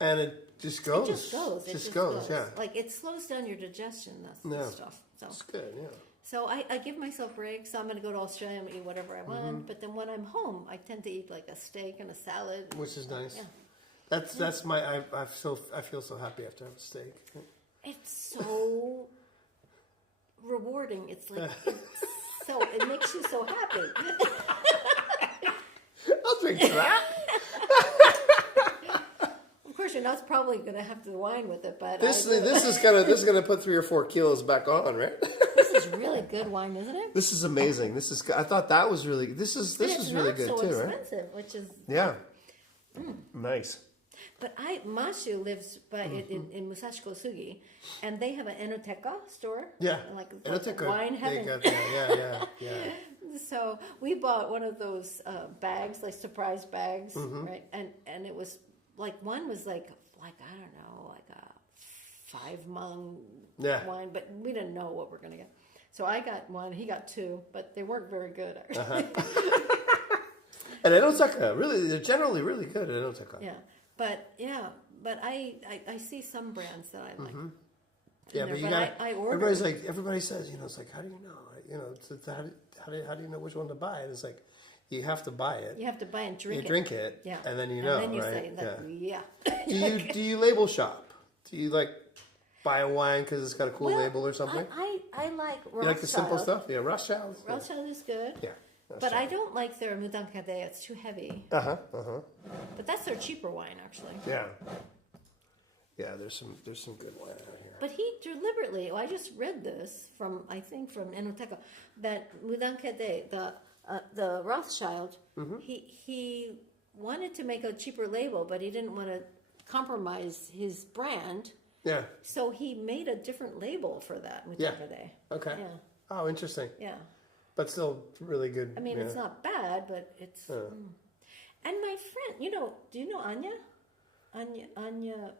Yeah. And it just goes. It just goes. Yeah. Like it slows down your digestion, that stuff. So it's good, yeah. So I give myself breaks. So I'm going to go to Australia and eat whatever I want. But then when I'm home, I tend to eat like a steak and a salad. Which is nice. Yeah. That's my, I feel so happy after I have a steak. It's so rewarding. It's like, it makes you so happy. I'll drink to that. Of course, you're not probably going to have the wine with it, but this is gonna put 3 or 4 kilos back on, right? This is really good wine, isn't it? This is amazing. I thought that was really. This is really good so too, right? expensive, which is nice. But Mashu lives by in Musashiko Sugi, and they have an Enoteca store. Yeah, like Enoteca. Wine heaven. Yeah. So we bought one of those bags, like surprise bags, right? And it was like one was like I don't know, like a 5-mung wine, but we didn't know what we're gonna get. So I got one, he got 2, but they weren't very good. And Enoteca, really, they're generally really good at Enoteca. Yeah, but I see some brands that I like. Yeah, in but there, you got I ordered. everybody's like everybody says, it's like how do you know? How do you know which one to buy? And it's like you have to buy it. You have to buy and drink You it. drink it, Yeah. and then you And know, then you right? say that, yeah. Do you label shop? Do you like buy a wine because it's got a cool Well, label or something? I like Rothschild. You like the simple stuff? Yeah, Rothschild. Rothschild is good. Yeah. But I don't like their Mudankade. It's too heavy. But that's their cheaper wine, actually. Yeah. Yeah, there's some good wine out here. But he deliberately, I just read this from Enoteca, that Mudankade, the Rothschild, he wanted to make a cheaper label, but he didn't want to compromise his brand. Yeah. So he made a different label for that, Mudankade. Okay. Yeah. Oh, interesting. Yeah. But still really good. I mean, it's not bad, but it's... And my friend, do you know Anya? Anya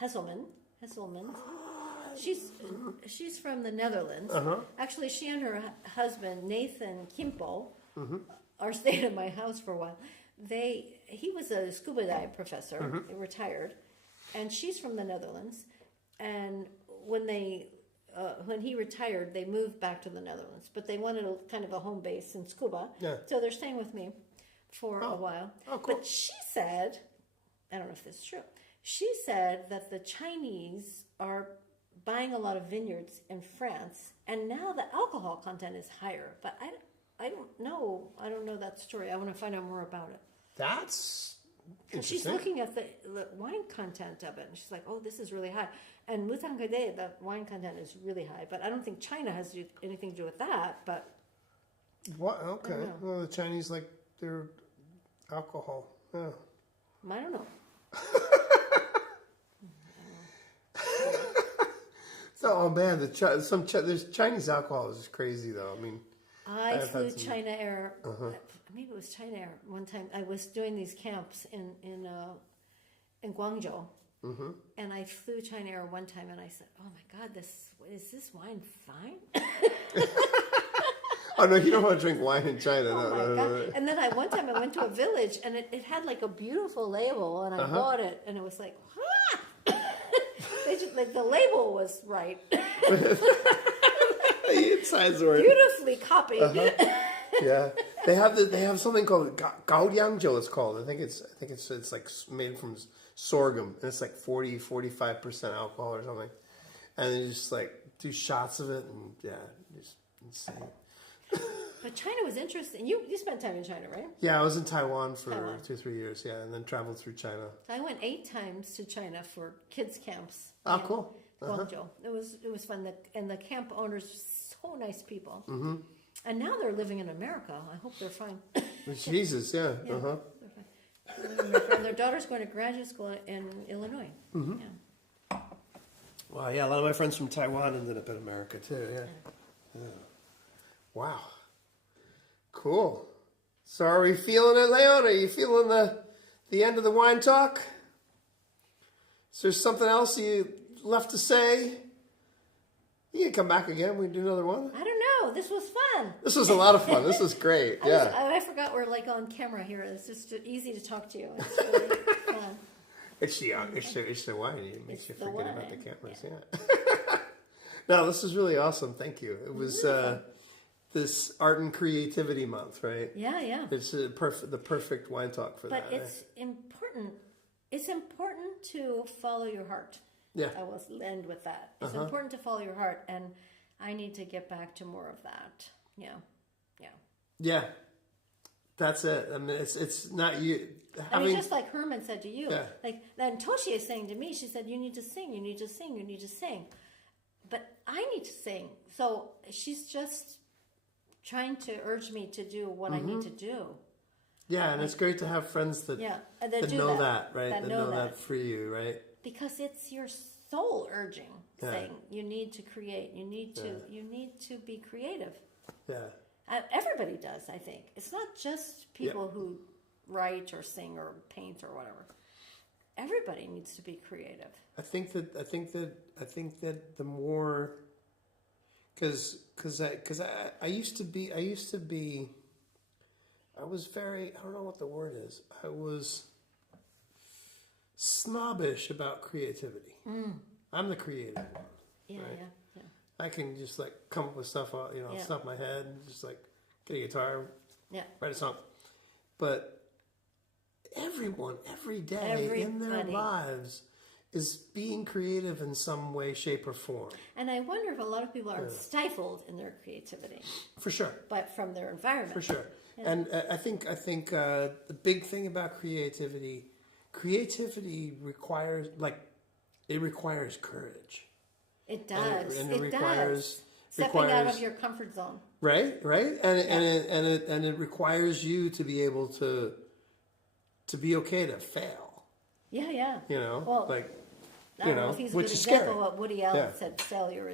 Hesselman. She's from the Netherlands. Actually, she and her husband, Nathan Kimpo, are staying at my house for a while. He was a scuba dive professor, retired, and she's from the Netherlands. And when he retired, they moved back to the Netherlands, but they wanted kind of a home base in Tsukuba. Yeah. So they're staying with me for a while. Oh, cool. But she said, I don't know if this is true, she said that the Chinese are buying a lot of vineyards in France, and now the alcohol content is higher. But I don't know. I don't know that story. I want to find out more about it. That's interesting. She's looking at the wine content of it, and she's like, oh, this is really high. And Mudankade, the wine content is really high, but I don't think China has anything to do with that. But what? Okay. Well, the Chinese like their alcohol. Yeah. I don't know. Oh man, there's Chinese alcohol is crazy though. I mean, I flew China Air. Maybe it was China Air one time. I was doing these camps in Guangzhou, and I flew China Air one time, and I said, "Oh my God, is this wine fine?" Oh no, you don't want to drink wine in China. Oh no, my no, God! no. And then one time I went to a village, and it had like a beautiful label, and I bought it, and it was like, the label was right. The insides were Beautifully copied. Yeah, they have something called gaoliangzhou. It's called. I think it's like made from sorghum, and it's like 45% alcohol or something, and they just like do shots of it, and yeah, just insane. But China was interesting. You spent time in China, right? Yeah, I was in Taiwan for 2-3 years. Yeah, and then traveled through China. I went 8 times to China for kids camps. Oh, cool. Guangzhou. It was fun. And the camp owners, so nice people. And now they're living in America. I hope they're fine. Jesus, yeah. They're fine. And their daughter's going to graduate school in Illinois. Yeah. Wow, yeah, a lot of my friends from Taiwan ended up in America too. Yeah. Wow. Cool. So are we feeling it, Leon? Are you feeling the end of the wine talk? Is there something else you left to say? You can come back again. We can do another one. I don't know. This was fun. This was a lot of fun. This was great. Yeah. I forgot we're like on camera here. It's just easy to talk to you. It's really fun. It's the wine. It makes you forget about the cameras. Yeah. No, this is really awesome. Thank you. It was this Art and Creativity Month, right? Yeah. It's the perfect wine talk for that. But it's important. It's important to follow your heart. Yeah. I will end with that. It's important to follow your heart, and I need to get back to more of that. Yeah. Yeah. That's it. I mean, it's not you. I mean, just like Herman said to you. Yeah. Like, then Toshi is saying to me, she said, you need to sing, you need to sing, you need to sing. But I need to sing. So she's just trying to urge me to do what I need to do. Yeah, and it's great to have friends that know that, right? That know that for you, right? Because it's your soul urging, saying you need to create, you need to be creative. Yeah. Everybody does, I think. It's not just people who write or sing or paint or whatever. Everybody needs to be creative. I think that the more, because I used to be, I was very, I don't know what the word is. I was snobbish about creativity. I'm the creative one. Yeah, right? yeah. I can just like come up with stuff, you know, Yeah. stuff in my head, and just like get a guitar, Yeah. write a song. But everyone, every day in their Everybody. lives is being creative in some way, shape, or form. And I wonder if a lot of people are stifled in their creativity, For sure. but from their environment. For sure. And I think the big thing about creativity requires courage. It does. And it requires does. Stepping out of your comfort zone. Right. And it requires you to be able to be okay to fail. Yeah, yeah. You know, Well, like I don't know if he's a which good is example scary. of what Woody Allen Yeah. said failure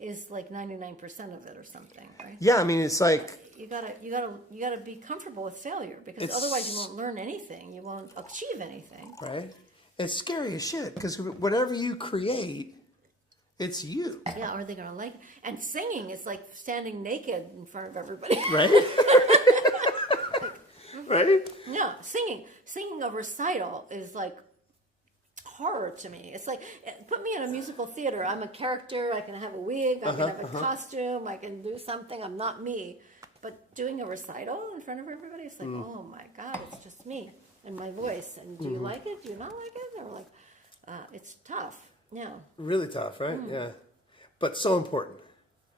is like 99% of it or something, right? Yeah, I mean, it's like You gotta be comfortable with failure because It's- otherwise you won't learn anything. You won't achieve anything. right. It's scary as shit because whatever you create, it's you, Yeah, are they gonna like it? And singing is like standing naked in front of everybody. right? Right. No, singing a recital is like horror to me. It's like put me in a musical theater. I'm a character. I can have a wig. I can have a costume. I can do something. I'm not me. But doing a recital in front of everybody, it's like, oh my God, it's just me and my voice. And do you like it? Do you not like it? Or like, it's tough. Yeah. Really tough, right? Yeah, but so important.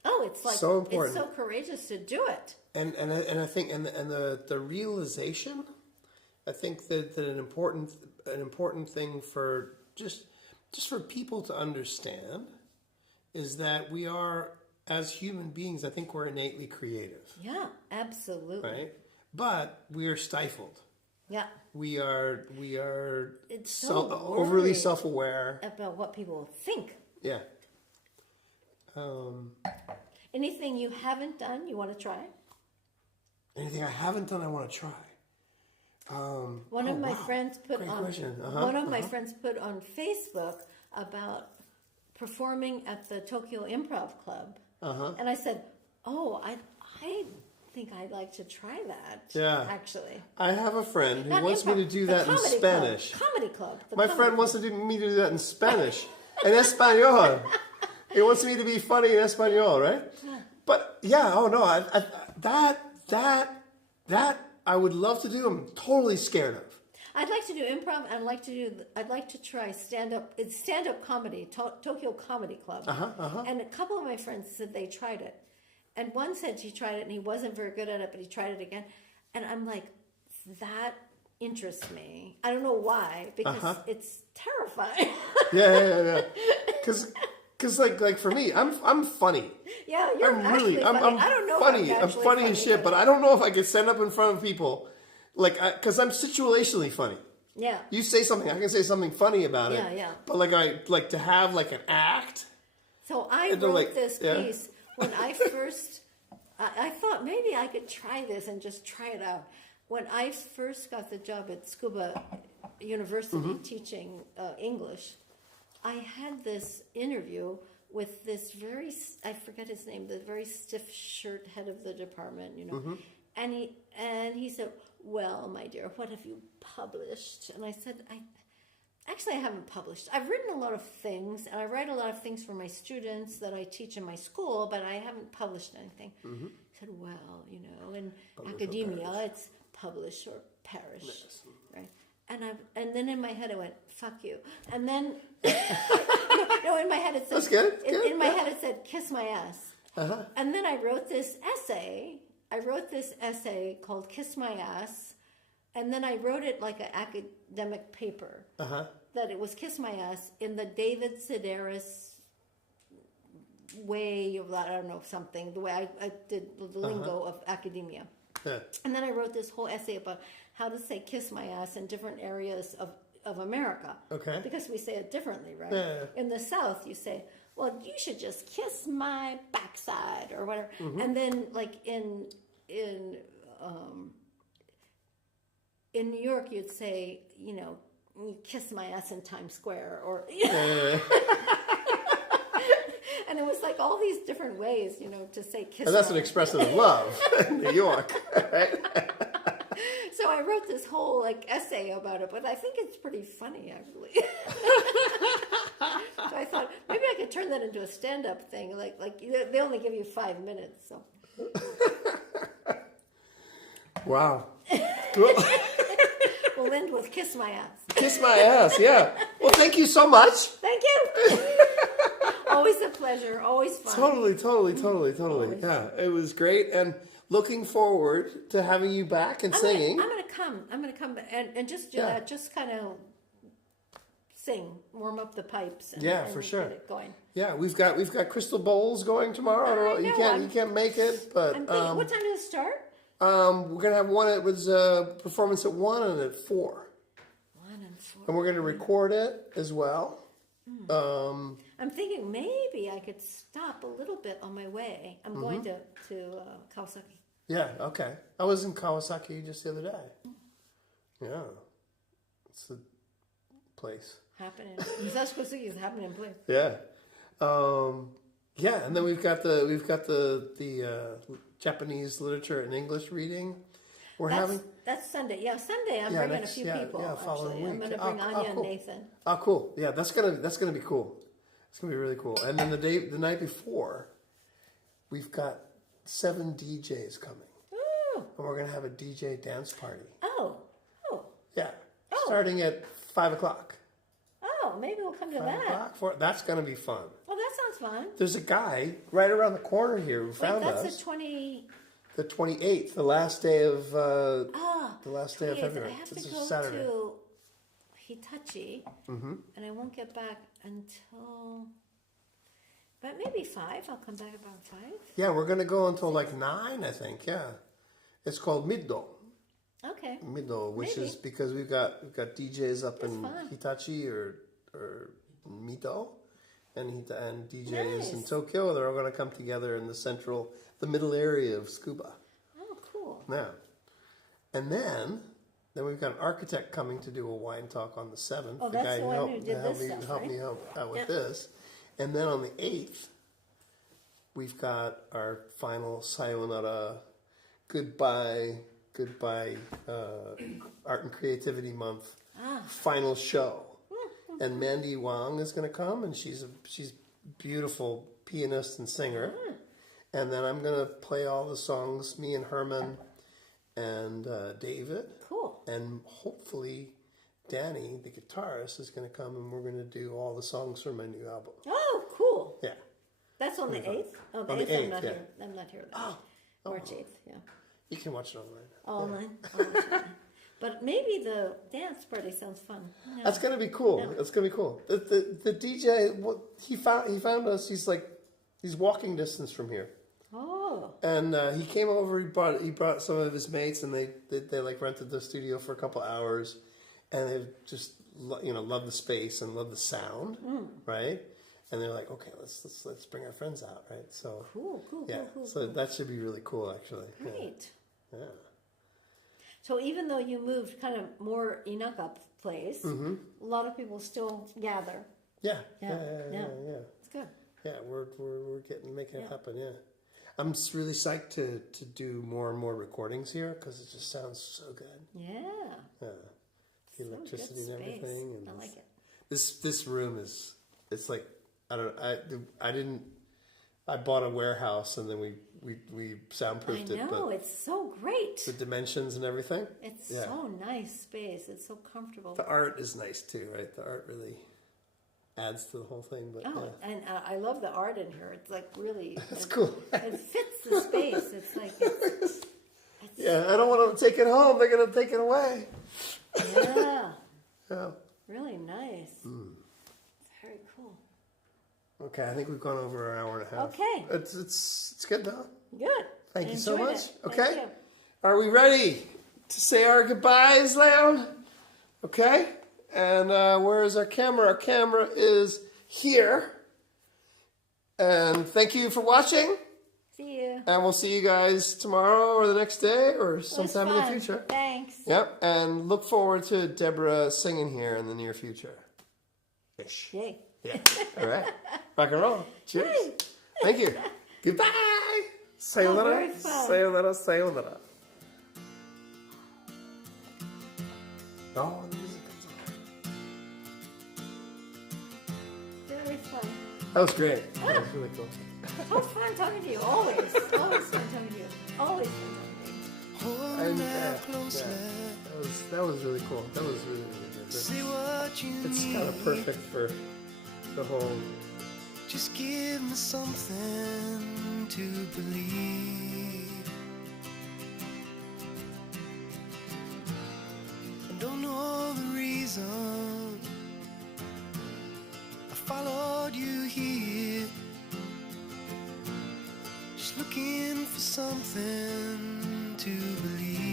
Oh, it's like So important. It's so courageous to do it. And I think and the realization, I think that an important thing for just for people to understand is that we are, as human beings, I think we're innately creative, Yeah, absolutely. right? But we are stifled. Yeah. We are It's so overly worried self-aware. about what people think. Yeah. Anything you haven't done, you want to try? Anything I haven't done, I want to try. One of my friends put Great on question. one of my friends put on Facebook about performing at the Tokyo Improv Club, and I said, "Oh, I think I'd like to try that." Yeah. actually, I have a friend who Not wants me improv, to do the that in comedy Spanish. Club, comedy club. The My comedy friend club. wants me to do that in Spanish. En español. He wants me to be funny in español, right? But yeah, oh no, that I would love to do. I'm totally scared of. I'd like to do improv. I'd like to try stand up. It's stand up comedy, Tokyo Comedy Club. And a couple of my friends said they tried it, and one said he tried it and he wasn't very good at it, but he tried it again. And I'm like, that interests me. I don't know why, because it's terrifying. Yeah. Because like for me, I'm funny. Yeah, you're I'm actually really, funny. I'm I don't know. funny. If I'm actually funny as shit, but I don't know if I could stand up in front of people, like, because I'm situationally funny. yeah. You say something, I can say something funny about it. Yeah. But like to have like an act. So I And they're wrote like, this yeah. piece when I first. I thought maybe I could try this and just try it out. When I first got the job at Tsukuba University teaching English, I had this interview with this I forget his name, the very stiff shirt head of the department, you know. And he said, "Well, my dear, what have you published?" And I said, I haven't published. I've written a lot of things, and I write a lot of things for my students that I teach in my school, but I haven't published anything. He said, "Well, you know, in academia, it's publish or perish, right?" And then in my head I went, "Fuck you," and then no, in my head it said, That's good. In my head it said, "Kiss my ass," and then I wrote this essay called "Kiss My Ass," and then I wrote it like an academic paper. That it was "Kiss My Ass" in the David Sedaris way of, I don't know, something, the way I did the lingo of academia. Yeah. And then I wrote this whole essay about how to say "kiss my ass" in different areas of America. Okay. Because we say it differently, right? Yeah. In the South, you say, "Well, you should just kiss my backside," or whatever. And then, like in New York, you'd say, you know, "You kiss my ass in Times Square," or and it was like all these different ways, you know, to say "kiss." And that's my an expression of love in New York, right? So I wrote this whole like essay about it, but I think it's pretty funny actually. So I thought maybe I could could turn that into a stand-up thing. Like they only give you 5 minutes, so. Wow. We'll end with kiss my ass. Kiss my ass, yeah. Well, thank you so much. Thank you. Always a pleasure. Always fun. Totally. Yeah, it was great. And looking forward to having you back and singing. I'm gonna come and just do that. Just kind of sing, warm up the pipes. And for sure. Get it going. Yeah, we've got crystal bowls going tomorrow. I don't know. You can't make it, but I'm thinking, what time does it start? We're gonna have one. It was a performance at 1 and at 4. 1 and 4. And we're gonna record it as well. I'm thinking maybe I could stop a little bit on my way. I'm going to Kawasaki. Yeah. Okay. I was in Kawasaki just the other day. Yeah, it's the place. Happening. Musashi Kosugi is happening place. Yeah. Yeah, and then we've got the Japanese literature and English reading. That's Sunday. Yeah, Sunday. I'm bringing a few people. Following week. I'm going to bring Anya and Nathan. Oh, cool. Yeah, that's gonna be cool. It's gonna be really cool. And then the night before, we've got 7 DJs coming. Ooh. And we're gonna have a DJ dance party. Oh. Yeah. Starting at 5:00. Oh, maybe we'll come to 5 that. o'clock. That's gonna be fun. Well, that sounds fun. There's a guy right around the corner here who found us. That's the 28th, the last day of February. I have to It's a go Saturday. to Hitachi, and I won't get back until, but maybe 5. I'll come back about 5. Yeah, we're gonna go until like 9, I think. Yeah, it's called Middo. Okay. Middo, which Maybe. is because we've got DJs up That's in fun. Hitachi or Mito, and DJs in Nice. Tokyo. They're all gonna come together in the middle area of Tsukuba. Oh, cool. Yeah, and then we've got an architect coming to do a wine talk on the 7th. Oh, that's the one who did this stuff, helped right? me out with this. And then on the 8th, we've got our final sayonara, goodbye, Art and Creativity Month final show. And Mandy Wang is going to come, and she's beautiful pianist and singer. And then I'm going to play all the songs, me and Herman and David. Cool. And hopefully Danny, the guitarist, is going to come, and we're going to do all the songs from my new album. Oh, cool. Yeah. That's on the 8th? Oh, the On the 8th, I'm 8th, not yeah. here. I'm not here. March 8th, yeah. You can watch it online. Online. Online. But maybe the dance party sounds fun. Yeah. That's gonna be cool. Yeah. That's gonna be cool. The DJ, he found us. He's walking distance from here, Oh. and he came over. He brought some of his mates, and they like rented the studio for a couple hours, and they just love the space and love the sound, right? And they're like, okay, let's bring our friends out, right? So Cool. yeah, so that should be really cool, actually. Great. Yeah. So even though you moved kind of more Inaka place, a lot of people still gather. Yeah. Yeah. It's good. Yeah, we're making it happen. Yeah, I'm just really psyched to do more and more recordings here because it just sounds so good. Yeah. Yeah, the So electricity good and space. everything. And I like it. This room it's like I bought a warehouse and then we soundproofed I know, it, but it's so great. the dimensions and everything. It's so nice space. It's so comfortable. The art is nice too, right? The art really adds to the whole thing. But And I love the art in here. It's like really... That's cool. It fits the space. It's like... It's, yeah, I don't want to take it home. They're going to take it away. yeah. Yeah. Really nice. Very cool. Okay, I think we've gone over an hour and a half. Okay. It's good though. Good. Thank you so Enjoyed much. it. Okay. Thank you. Are we ready to say our goodbyes, Leon? Okay. And where is our camera? Our camera is here. And thank you for watching. See you. And we'll see you guys tomorrow or the next day or It was sometime in the fun. future. Thanks. Yep. And look forward to Deborah singing here in the near future. Ish. Yay. Yeah. All right. Rock and roll. Cheers. Yay. Thank you. Goodbye. Sayonara. very fun. Sayonara. Sayonara. Oh, the music is on. Very fun. That was great. That was really cool. Oh, fun talking to you. Always fun talking to you. Always fun talking to you. And, that was really cool. That was really, really good. It's kind of perfect for the whole. Just give me something to believe. I don't know the reason I followed you here, just looking for something to believe.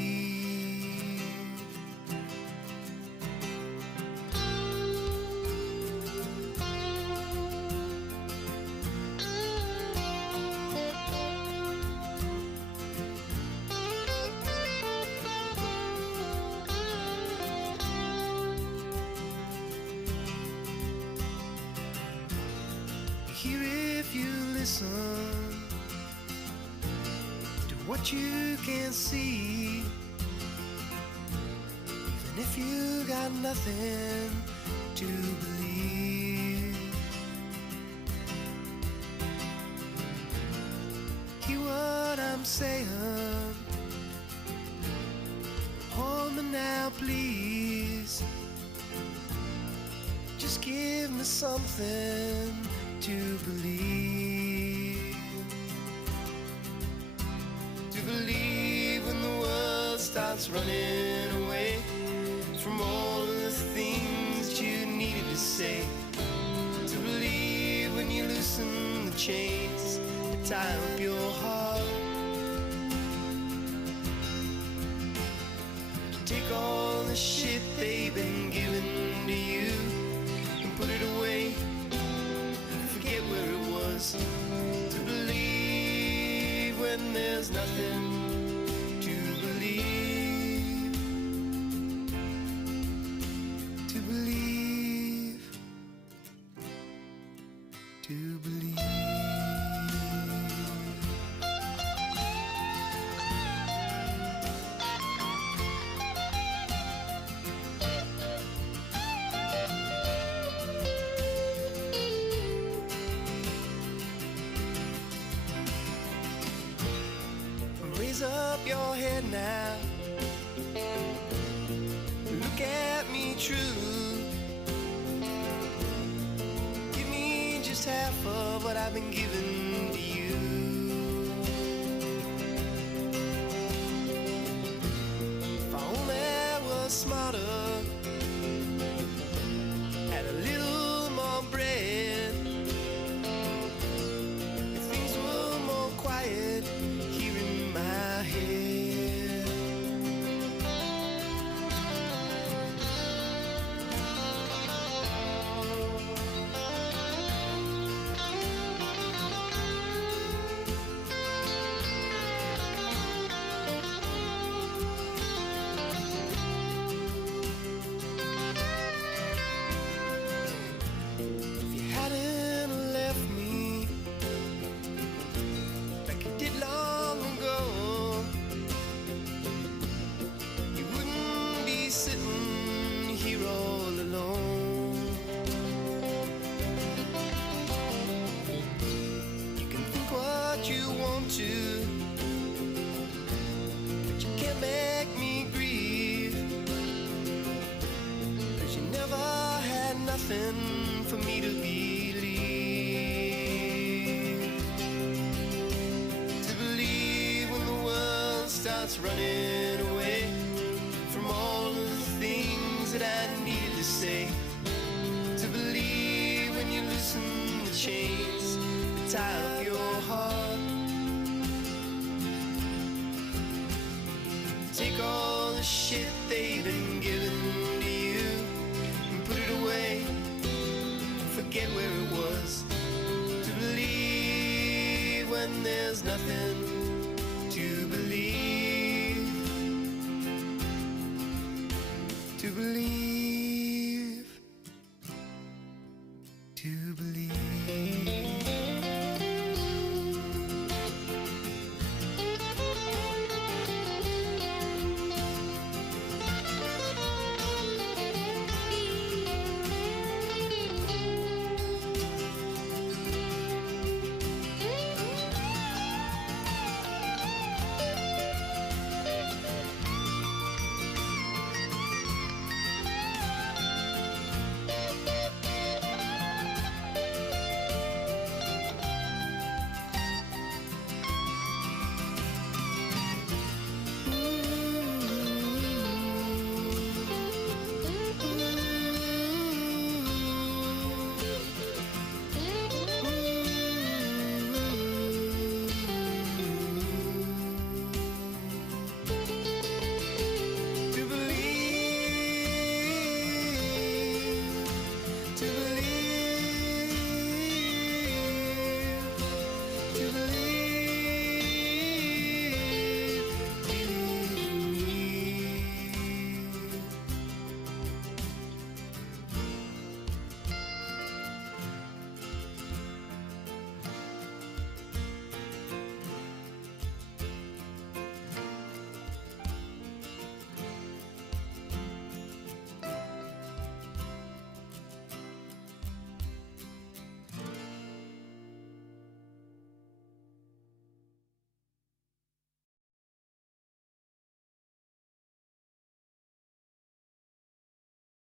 Here if you listen to what you can see, even if you got nothing to believe. Hear what I'm saying, hold me now please. Just give me something to believe. To believe when the world starts running away from all of the things you needed to say. To believe when you loosen the chains that tie up your heart. To take all the shit they've been giving to you and put it away. Forget where it was. To believe when there's nothing to believe. To believe. To believe. Raise up your head now. Look at me true. Give me just half of what I've been giving to you. If I only was smarter, had a little more bread, if things were more quiet here in my head. If you hadn't left me like you did long ago, you wouldn't be sitting here all alone. You can think what you want to, but you can't make me grieve, 'cause you never had nothing for me to believe. To believe when the world starts running away from all of the things that I needed to say. To believe when you loosen the chains that tie up your heart. Take all the shit they've been giving to you and put it away. Forget where it was. To believe when there's nothing